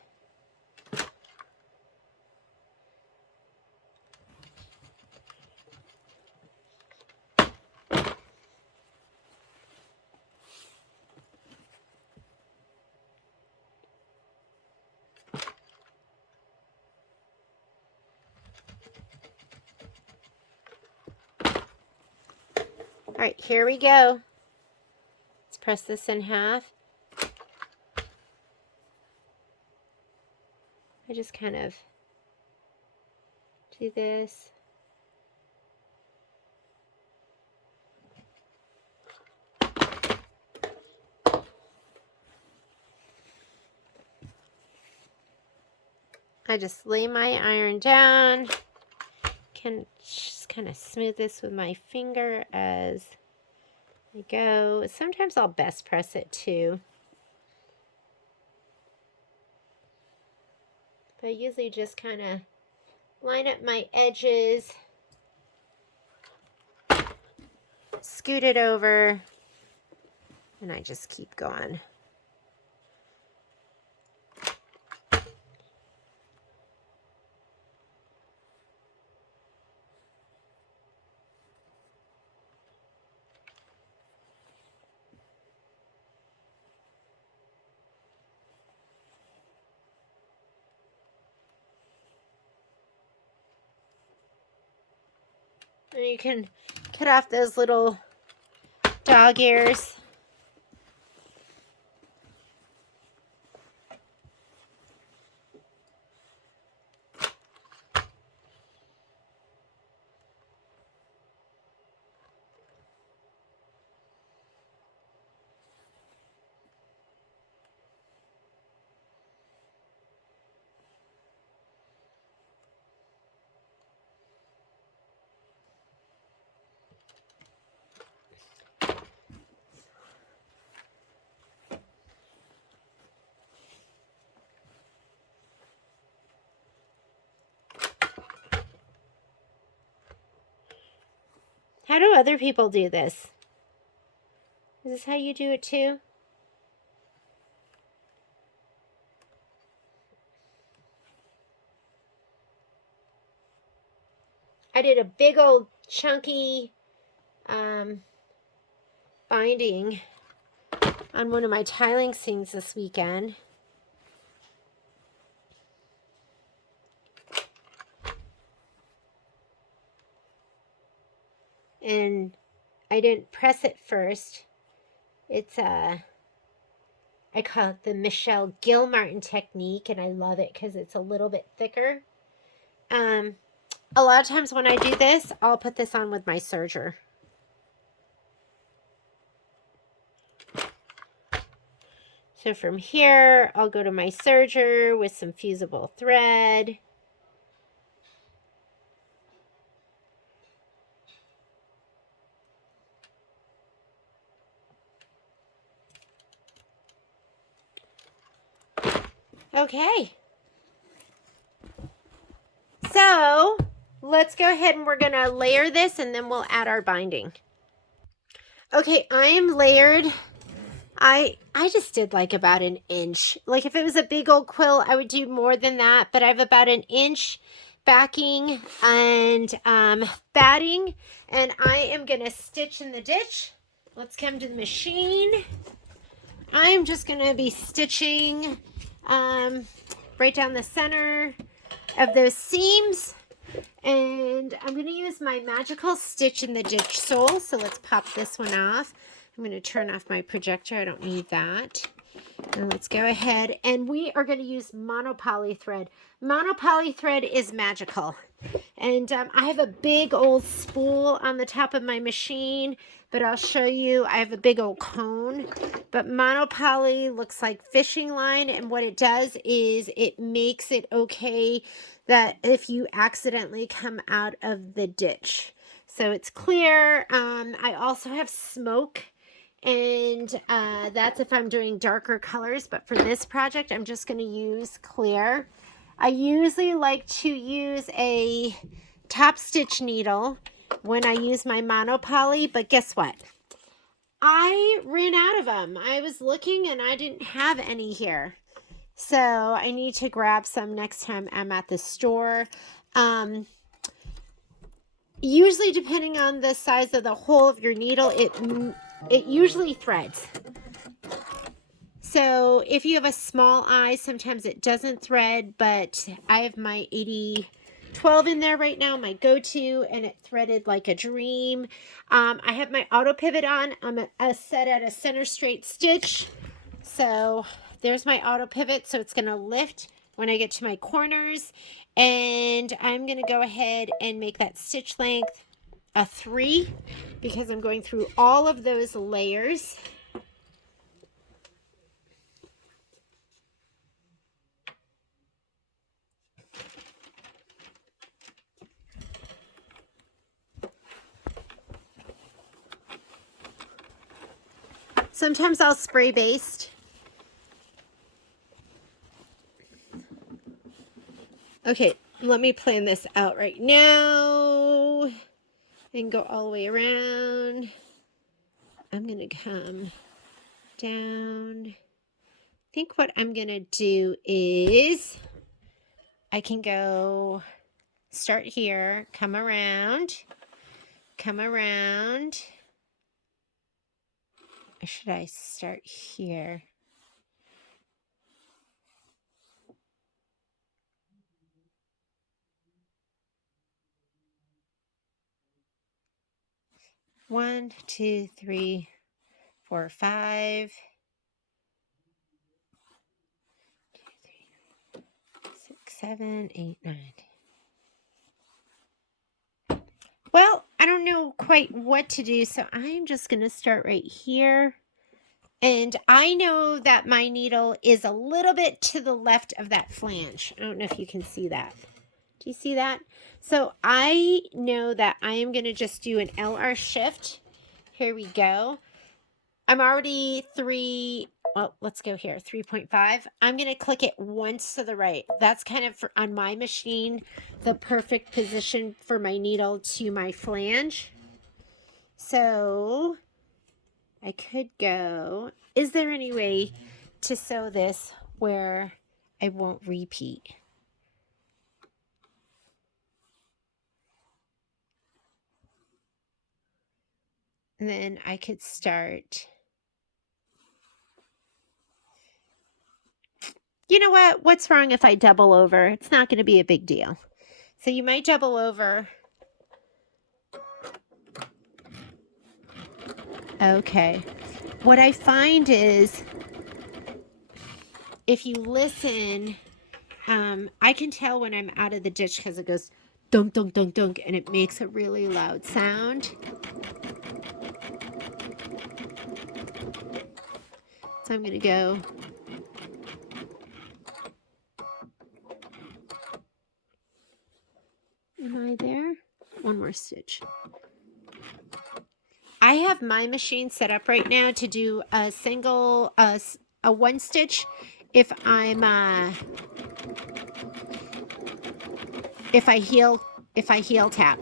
All right, here we go. Let's press this in half. I just kind of do this. I just lay my iron down. Can just kind of smooth this with my finger as I go. Sometimes I'll best press it too. But I usually just kind of line up my edges, scoot it over, and I just keep going. And you can cut off those little dog ears. How do other people do this? Is this how you do it too? I did a big old chunky binding on one of my tiling things this weekend. And I didn't press it first. It's I call it the Michelle Gilmartin technique, and I love it because it's a little bit thicker. A lot of times when I do this, I'll put this on with my serger. So from here, I'll go to my serger with some fusible thread. Okay. So let's go ahead and we're going to layer this and then we'll add our binding. Okay, I am layered. I just did like about an inch. Like if it was a big old quilt, I would do more than that, but I have about an inch backing and batting, and I am going to stitch in the ditch. Let's come to the machine. I'm just going to be stitching right down the center of those seams, and I'm going to use my magical stitch in the ditch sole. So let's pop this one off. I'm going to turn off my projector. I don't need that. And let's go ahead, and we are going to use monopoly thread. Monopoly thread is magical. And I have a big old spool on the top of my machine, but I'll show you. I have a big old cone, but monopoly looks like fishing line, and what it does is it makes it okay that if you accidentally come out of the ditch. So it's clear. I also have smoke, and that's if I'm doing darker colors, but for this project, I'm just going to use clear. I usually like to use a top stitch needle when I use my monopoly, but guess what? I ran out of them. I was looking and I didn't have any here. So I need to grab some next time I'm at the store. Usually, depending on the size of the hole of your needle, it usually threads. So if you have a small eye, sometimes it doesn't thread, but I have my 8012 in there right now, my go-to, and it threaded like a dream. I have my auto pivot on. I'm set at a center straight stitch. So there's my auto pivot. So it's going to lift when I get to my corners. And I'm going to go ahead and make that stitch length a 3 because I'm going through all of those layers. Sometimes I'll spray baste. Okay, let me plan this out right now and go all the way around. I'm going to come down. I think what I'm going to do is I can go start here, come around. Or should I start here? One, two, three, 4, 5, 6, 7, 8, 9. Well, I don't know quite what to do, so I'm just going to start right here. And I know that my needle is a little bit to the left of that flange. I don't know if you can see that. Do you see that? So I know that I am going to just do an LR shift. Here we go. I'm already let's go here, 3.5. I'm going to click it once to the right. That's kind of, on my machine, the perfect position for my needle to my flange. So I could go, is there any way to sew this where I won't repeat? And then I could start. You know what? What's wrong if I double over? It's not going to be a big deal. So you might double over. Okay. What I find is if you listen, I can tell when I'm out of the ditch because it goes dunk, dunk, dunk, dunk, and it makes a really loud sound. So I'm going to go. Am I there? One more stitch. I have my machine set up right now to do a single, a one stitch if I'm, if I heel tap.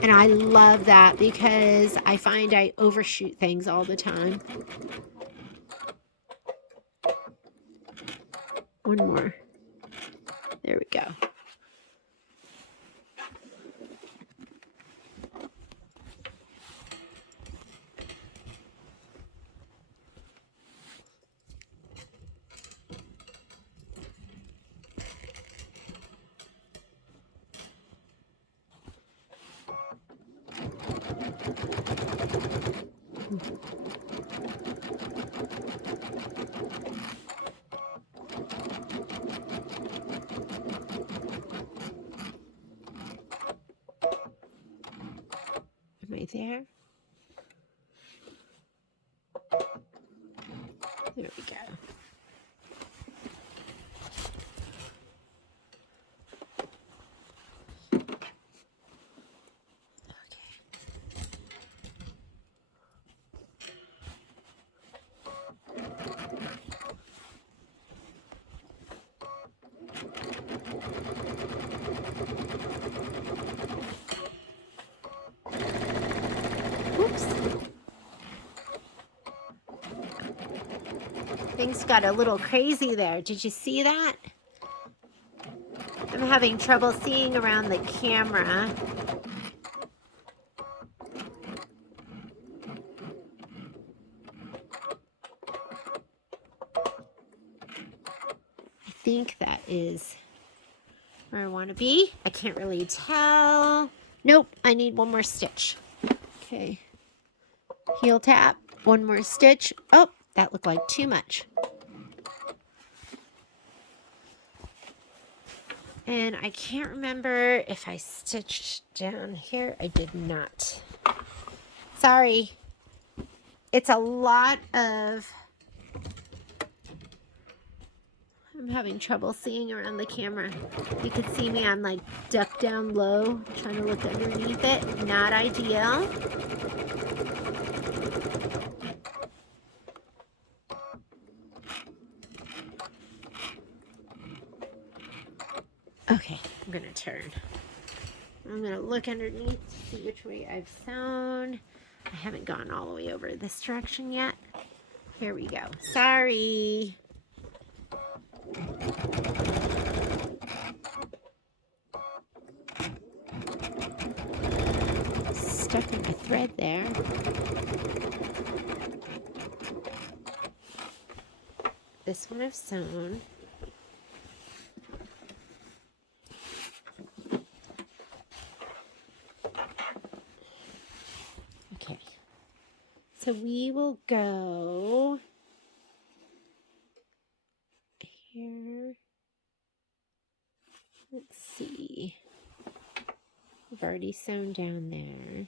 And I love that because I find I overshoot things all the time. One more. There we go. Am I there? There we go. Oops. Things got a little crazy there. Did you see that? I'm having trouble seeing around the camera. I think that is where I want to be. I can't really tell. Nope, I need one more stitch. Okay. Heel tap, one more stitch. Oh, that looked like too much. And I can't remember if I stitched down here. I did not. Sorry. It's a lot of... I'm having trouble seeing around the camera. You can see me, I'm like ducked down low, trying to look underneath it. Not ideal. Okay, I'm gonna turn. I'm gonna look underneath to see which way I've sewn. I haven't gone all the way over this direction yet. Here we go. Sorry. Stuck in my thread there. This one I've sewn. Okay. So we will go here. Let's see. We've already sewn down there.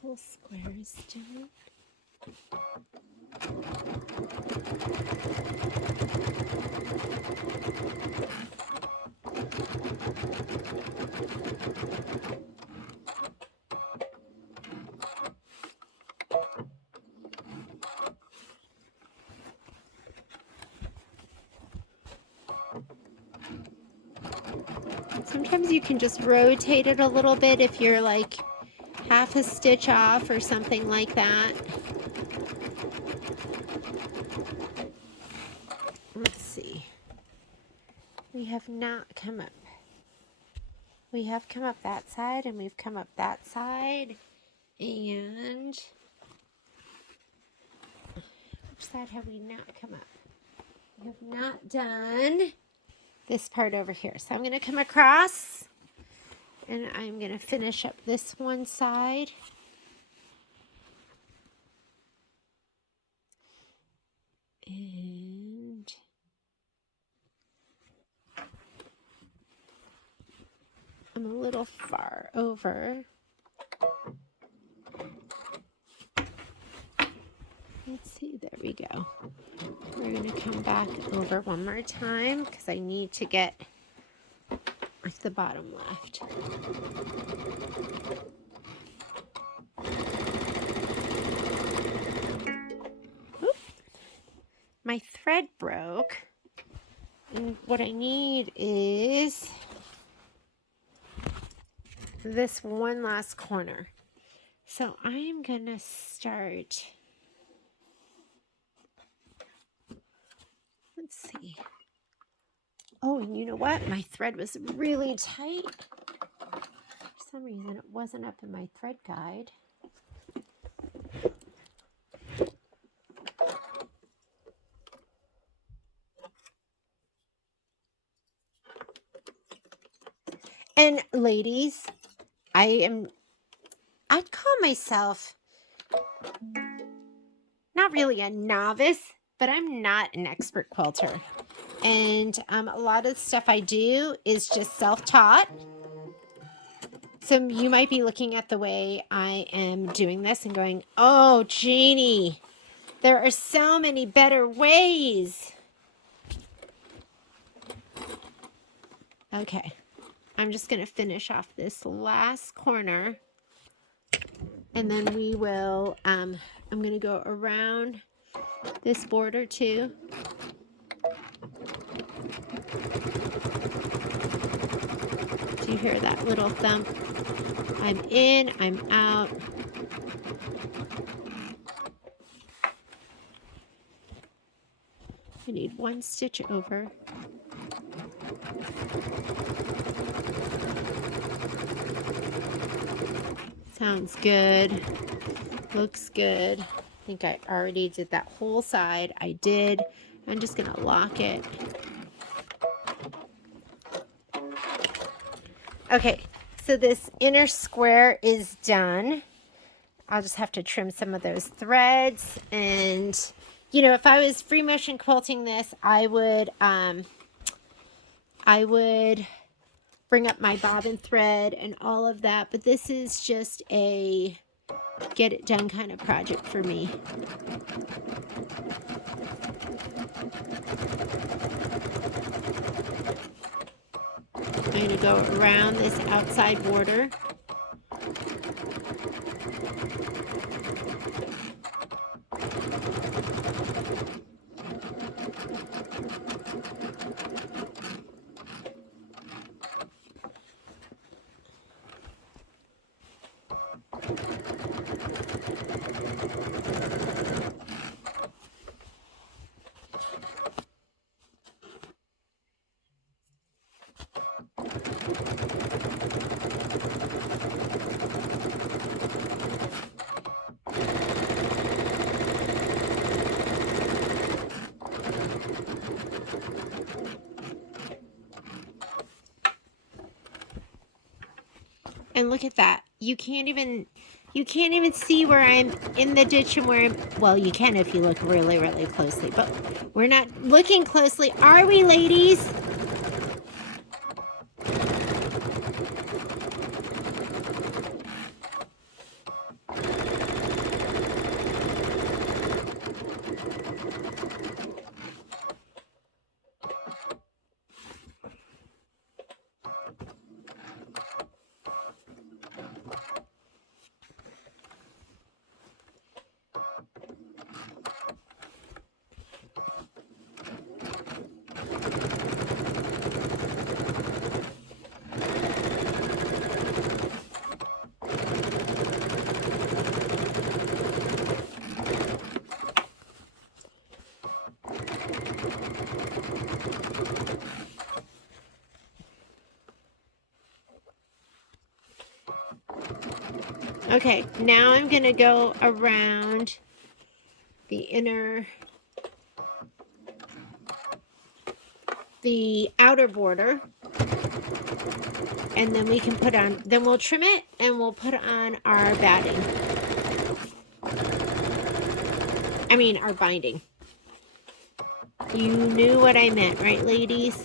Whole square is done. Sometimes you can just rotate it a little bit if you're like half a stitch off or something like that. Let's see. We have not come up. We have come up that side and we've come up that side. And which side have we not come up? We have not done this part over here. So I'm going to come across and I'm going to finish up this one side. And I'm a little far over. Let's see, there we go. We're going to come back over one more time because I need to get the bottom left. Oop. My thread broke, and what I need is this one last corner. So I'm going to start. Let's see. Oh, and you know what? My thread was really tight. For some reason, it wasn't up in my thread guide. And ladies, I'd call myself not really a novice, but I'm not an expert quilter. And a lot of the stuff I do is just self-taught. So you might be looking at the way I am doing this and going, oh, Jeannie, there are so many better ways. Okay, I'm just going to finish off this last corner. And then we will, I'm going to go around this border too. Do you hear that little thump? I'm in, I'm out. I need one stitch over. Sounds good. Looks good. I think I already did that whole side. I did. I'm just going to lock it. Okay, so this inner square is done. I'll just have to trim some of those threads. And, you know, if I was free motion quilting this, I would bring up my bobbin thread and all of that. But this is just a get it done kind of project for me. I'm going to go around this outside border. And look at that. You can't even see where I'm in the ditch and where I'm, well, you can if you look really, really closely, but we're not looking closely, are we, ladies? Okay, now I'm gonna go around the outer border, and then we can then we'll trim it and we'll put on our batting. I mean, our binding. You knew what I meant, right, ladies?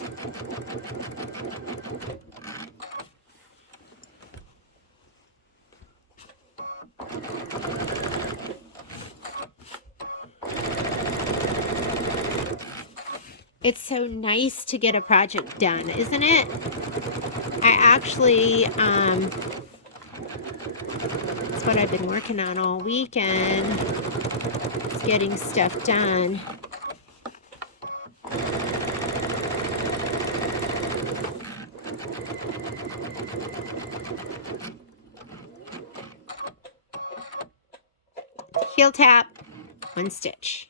It's so nice to get a project done, isn't it? I actually, it's what I've been working on all weekend, is getting stuff done. Heel tap, 1 stitch.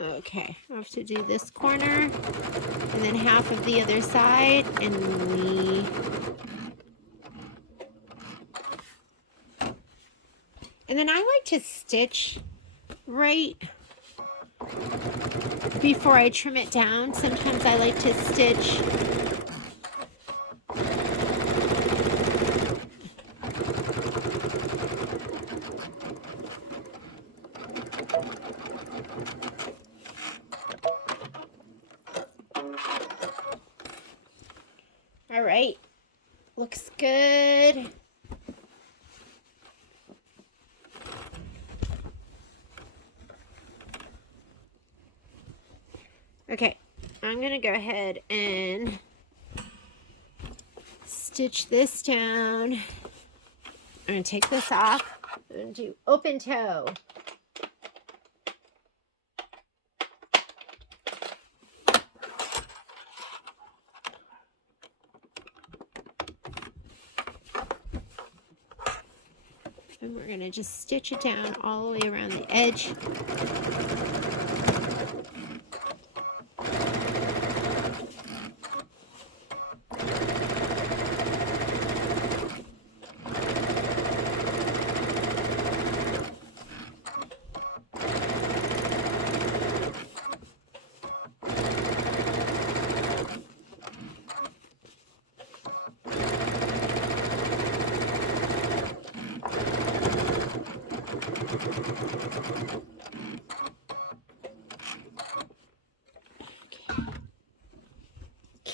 Okay, I have to do this corner and then half of the other side, and then I like to stitch right before I trim it down. Sometimes I like to stitch all right, looks good. Okay, I'm gonna go ahead and stitch this down. I'm gonna take this off and do open toe. And we're gonna just stitch it down all the way around the edge.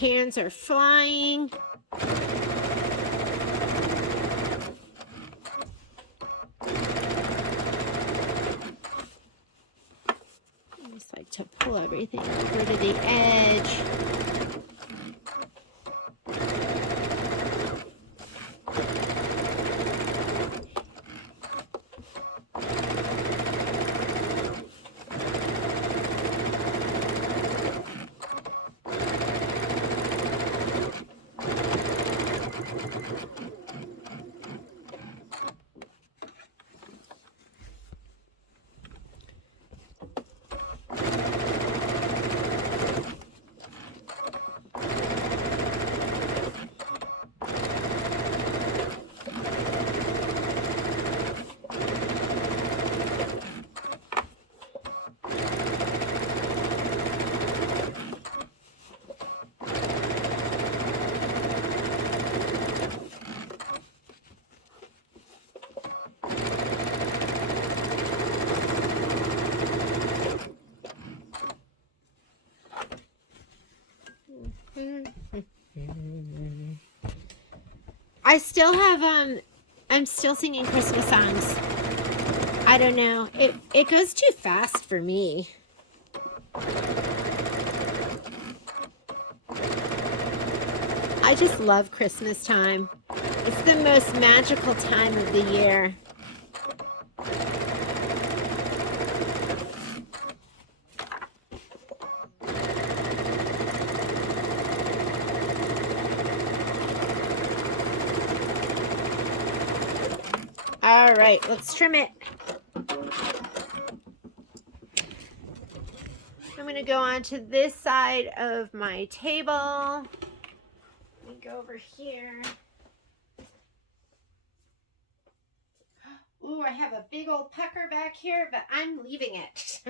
cans are flying. I just like to pull everything over to the edge. I still have I'm still singing Christmas songs. I don't know. It goes too fast for me. I just love Christmas time. It's the most magical time of the year. All right, let's trim it. I'm going to go on to this side of my table. Let me go over here. Ooh, I have a big old pucker back here, but I'm leaving it.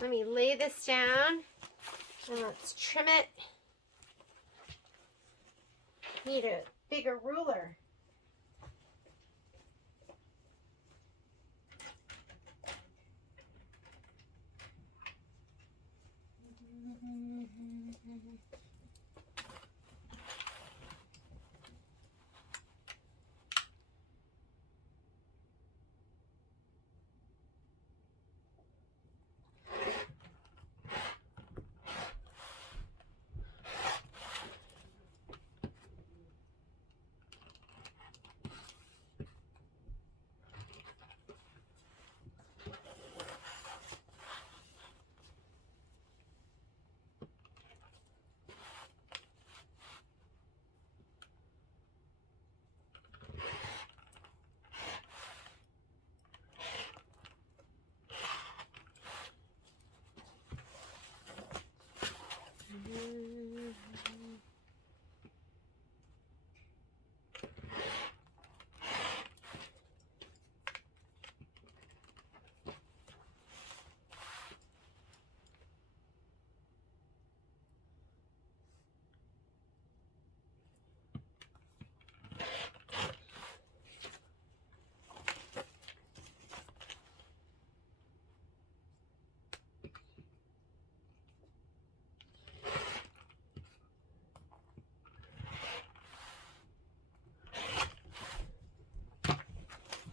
Let me lay this down and let's trim it. Need a bigger ruler.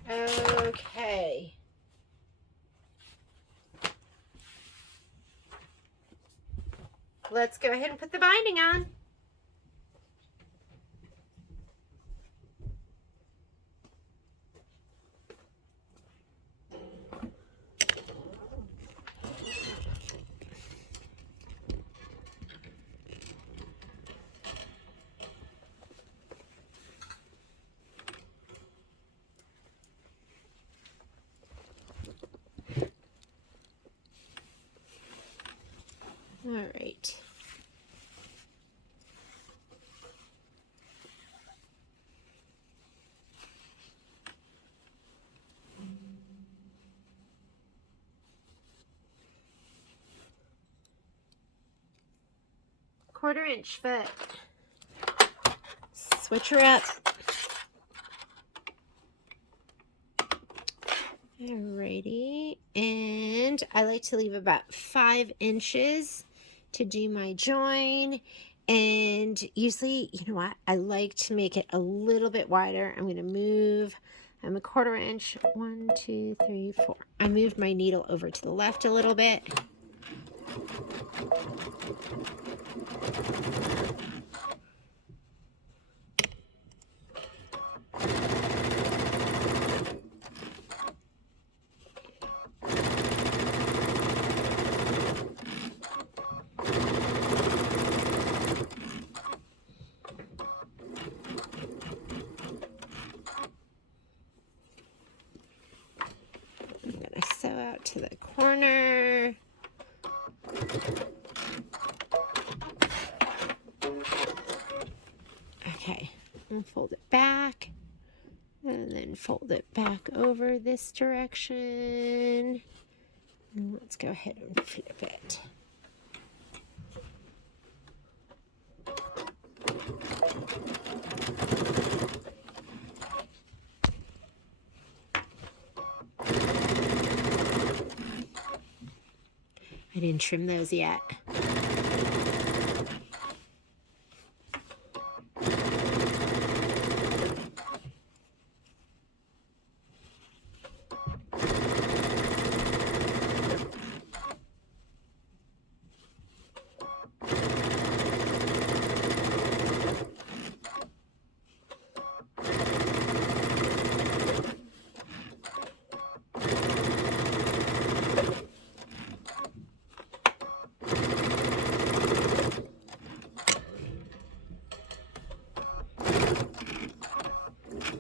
Okay. Let's go ahead and put the binding on. All right. Quarter-inch foot. Switch her up. Alrighty, and I like to leave about 5 inches to do my join. And usually, you know what, I like to make it a little bit wider. I'm going to move, I'm a 1/4 inch, 1, 2, 3, 4. I moved my needle over to the left a little bit. Sew out to the corner. Okay, and fold it back, and then fold it back over this direction. And let's go ahead and flip it. I didn't trim those yet.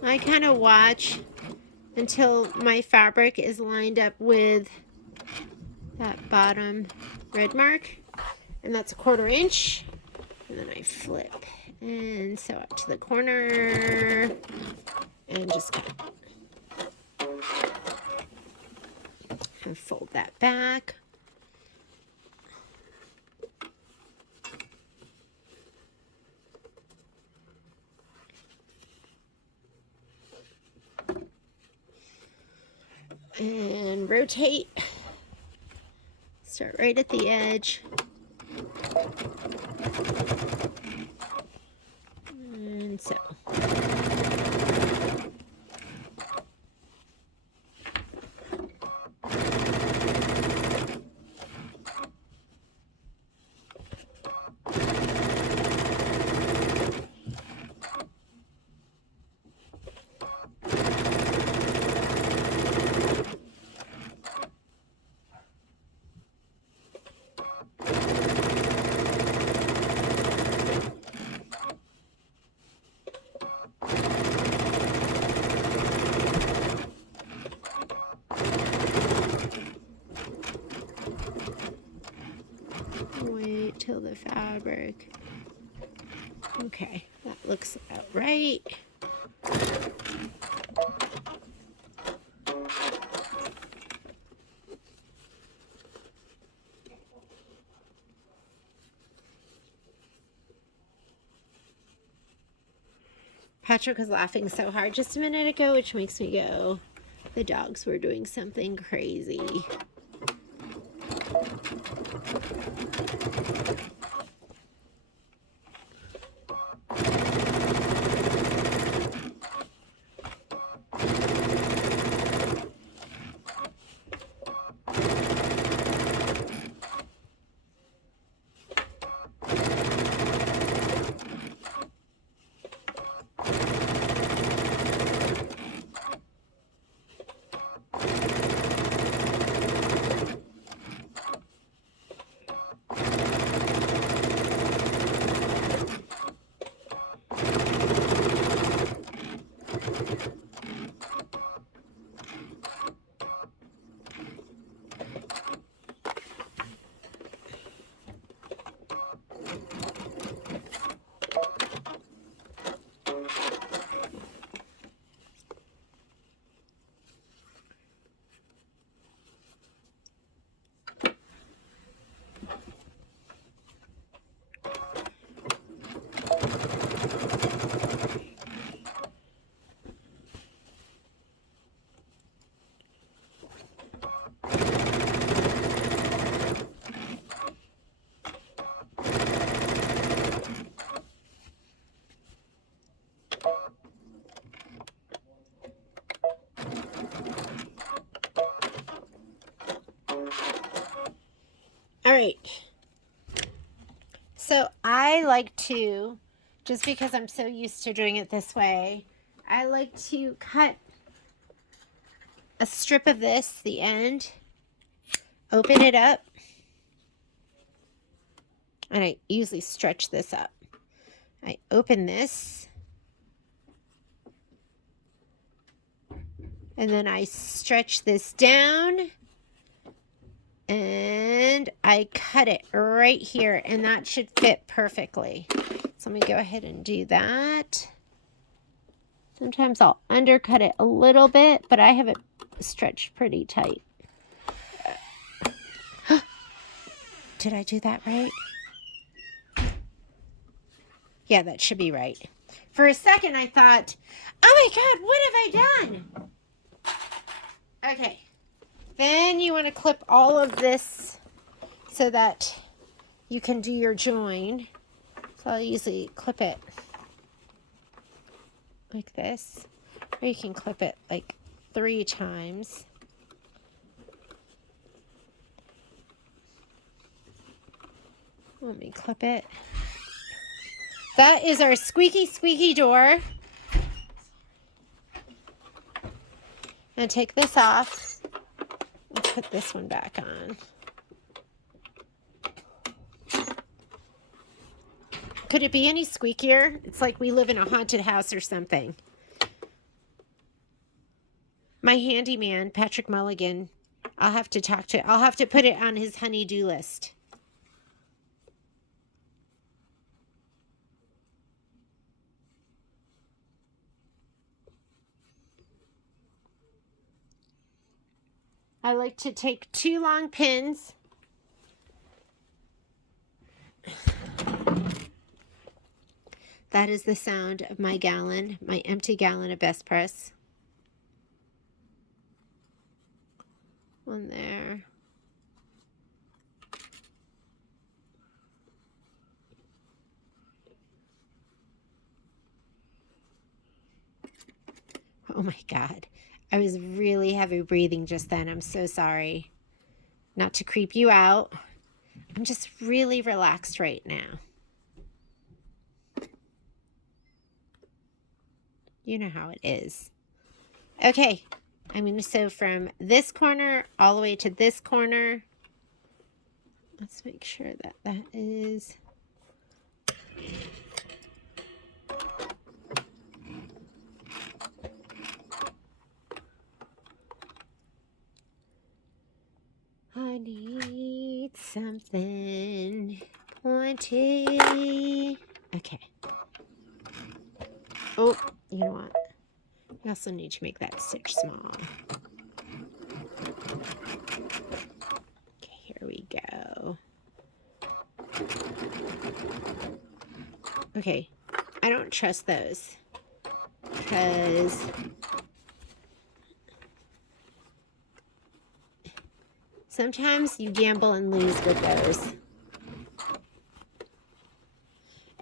I kind of watch until my fabric is lined up with that bottom red mark, and that's a 1/4 inch, and then I flip and sew up to the corner and just cut and fold that back. And rotate. Start right at the edge. And so. Wait till the fabric. Okay, that looks about right. Patrick was laughing so hard just a minute ago, which makes me go, the dogs were doing something crazy. right. So I like to, just because I'm so used to doing it this way, I like to cut a strip of this, the end, open it up, and I usually stretch this up. I open this, and then I stretch this down, and I cut it right here, and that should fit perfectly. So let me go ahead and do that. Sometimes I'll undercut it a little bit, but I have it stretched pretty tight. Did I do that right? Yeah, that should be right. For a second, I thought, oh my God, what have I done? Okay. Then you want to clip all of this so that you can do your join. So I'll usually clip it like this, or you can clip it like 3 times. Let me clip it. That is our squeaky, squeaky door. And take this off and put this one back on. Could it be any squeakier? It's like we live in a haunted house or something. My handyman, Patrick Mulligan, I'll have to put it on his honey-do list. I like to take 2 long pins. That is the sound of my gallon, my empty gallon of Best Press. One there. Oh my God. I was really heavy breathing just then. I'm so sorry. Not to creep you out. I'm just really relaxed right now. You know how it is. Okay. I'm going to sew from this corner all the way to this corner. Let's make sure that that is... I need something pointy. Okay. Oh, you know what? I also need to make that stitch small. Okay, here we go. Okay, I don't trust those because sometimes you gamble and lose with those.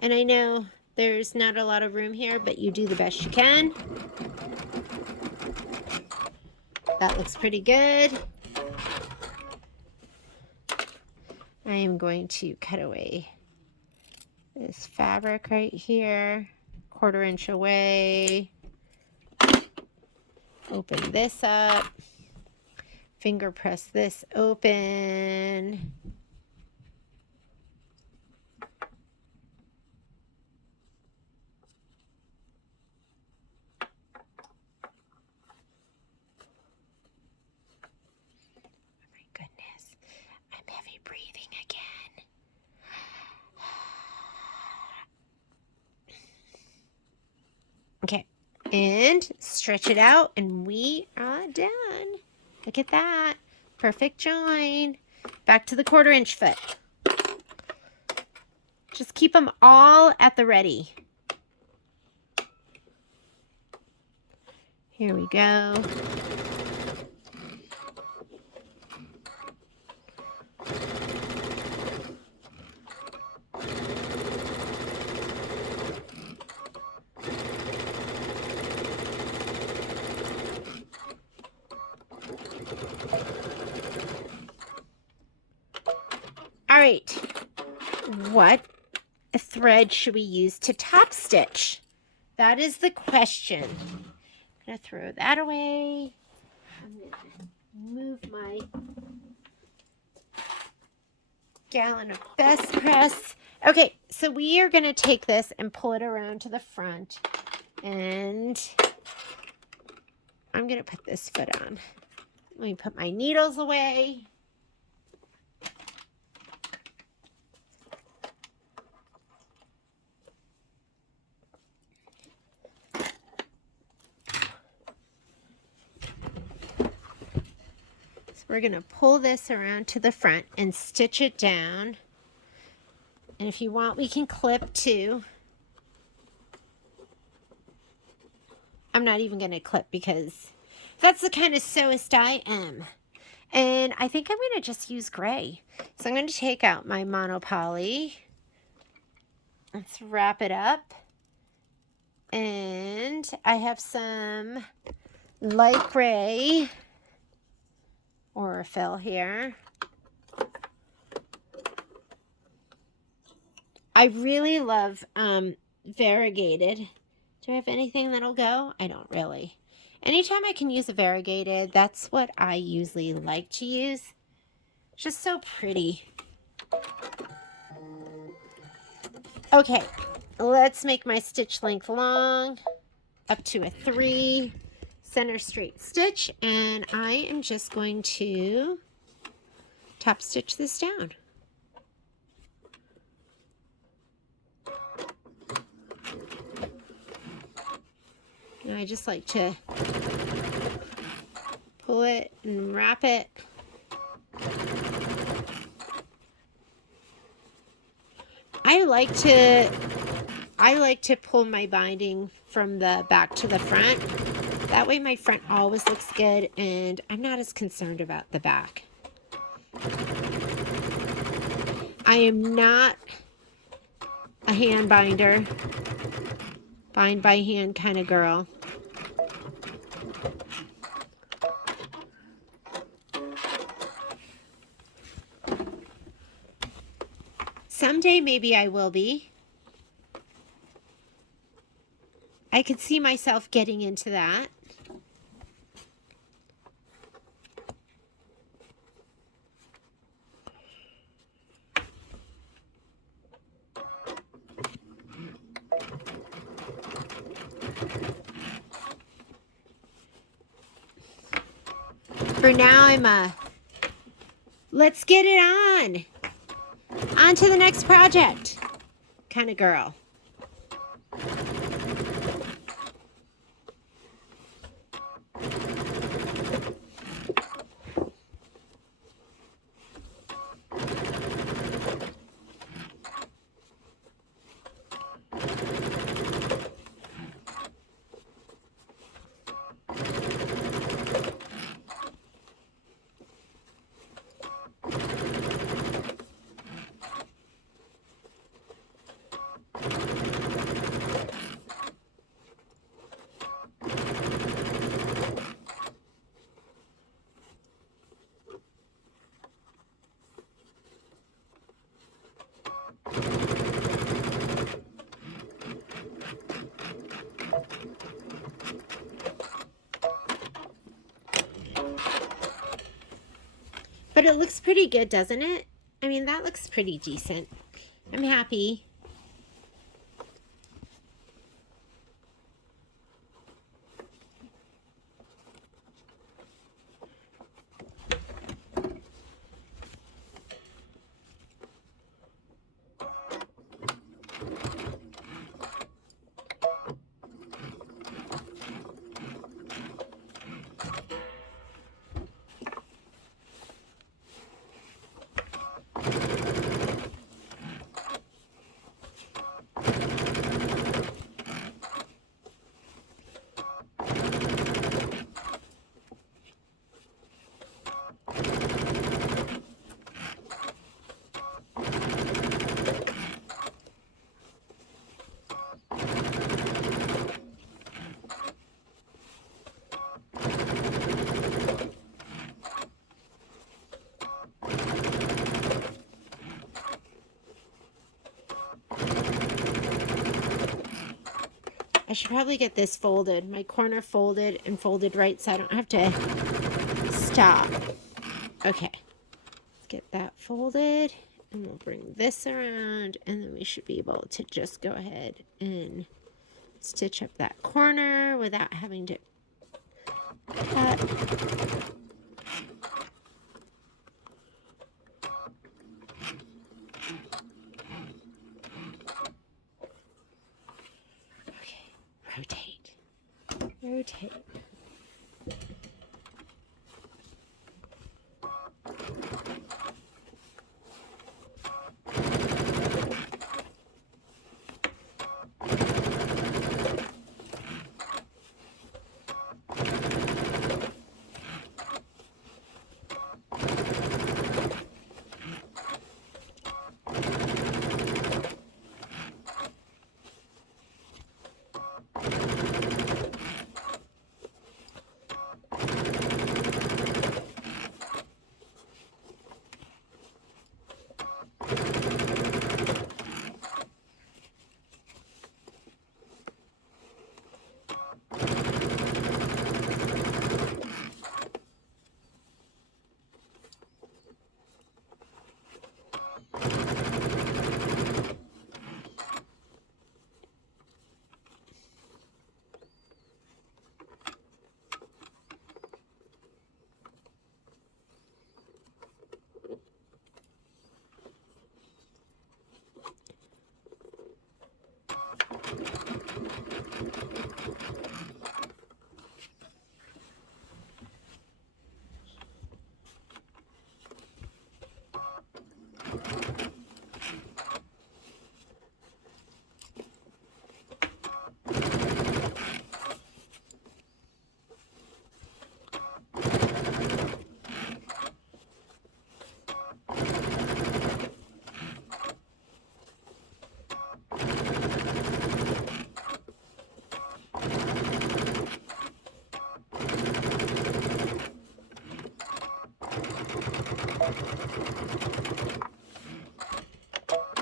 And I know there's not a lot of room here, but you do the best you can. That looks pretty good. I am going to cut away this fabric right here, 1/4 inch away. Open this up. Finger press this open. Breathing again. Okay, and stretch it out, and we are done. Look at that. Perfect join. Back to the 1/4 inch foot. Just keep them all at the ready. Here we go. what thread should we use to top stitch? That is the question. I'm going to throw that away. I'm going to move my gallon of Best Press. Okay, so we are going to take this and pull it around to the front. And I'm going to put this foot on. Let me put my needles away. We're going to pull this around to the front and stitch it down. And if you want, we can clip too. I'm not even going to clip because that's the kind of sewist I am. And I think I'm going to just use gray. So I'm going to take out my monopoly. Let's wrap it up. And I have some light gray Aurifil here. I really love variegated. Do I have anything that'll go? I don't really. Anytime I can use a variegated, that's what I usually like to use. It's just so pretty. Okay, let's make my stitch length long up to a 3 center straight stitch, and I am just going to top stitch this down. And I just like to pull it and wrap it. I like to pull my binding from the back to the front. That way my front always looks good and I'm not as concerned about the back. I am not a hand binder, bind by hand kind of girl. Someday maybe I will be. I could see myself getting into that. For now, I'm let's get it on. On to the next project kind of girl. But it looks pretty good, doesn't it? I mean, that looks pretty decent. I'm happy. should probably get this folded. My corner folded and folded right so I don't have to stop. Okay. Let's get that folded. And we'll bring this around. And then we should be able to just go ahead and stitch up that corner without having to cut. Okay. Rotate. Rotate.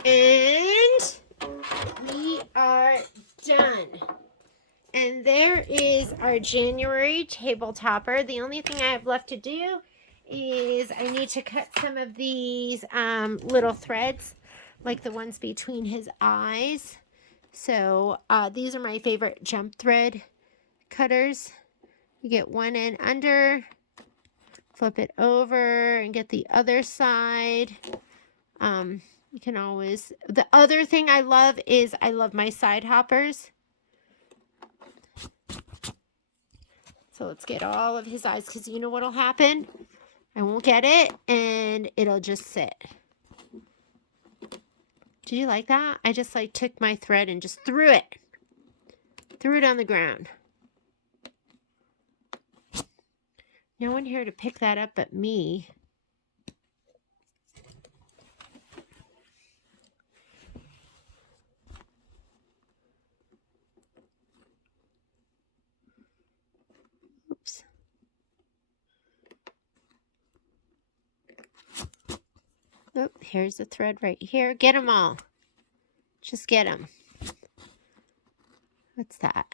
And we are done. And there is our January table topper. The only thing I have left to do is I need to cut some of these little threads, like the ones between his eyes. So these are my favorite jump thread cutters. You get one end under, flip it over, and get the other side. You can always, the other thing I love is I love my side hoppers. So let's get all of his eyes, because you know what'll happen? I won't get it, and it'll just sit. Did you like that? I just like took my thread and just threw it. Threw it on the ground. No one here to pick that up but me. Oops. Oh, here's the thread right here. Get them all. Just get them. What's that?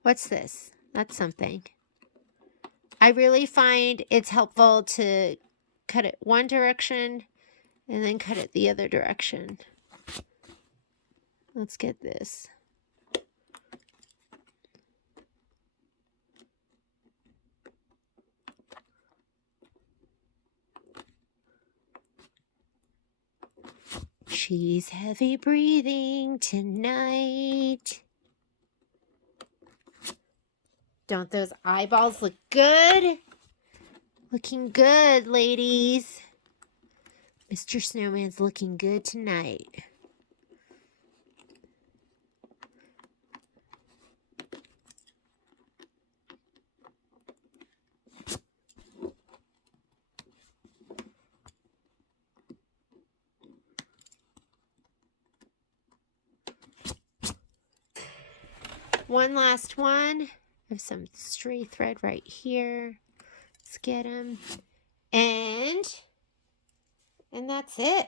What's this? That's something. I really find it's helpful to cut it one direction and then cut it the other direction. Let's get this. She's heavy breathing tonight. Don't those eyeballs look good? Looking good, ladies. Mr. Snowman's looking good tonight. One last one. I have some stray thread right here. Let's get them. And that's it.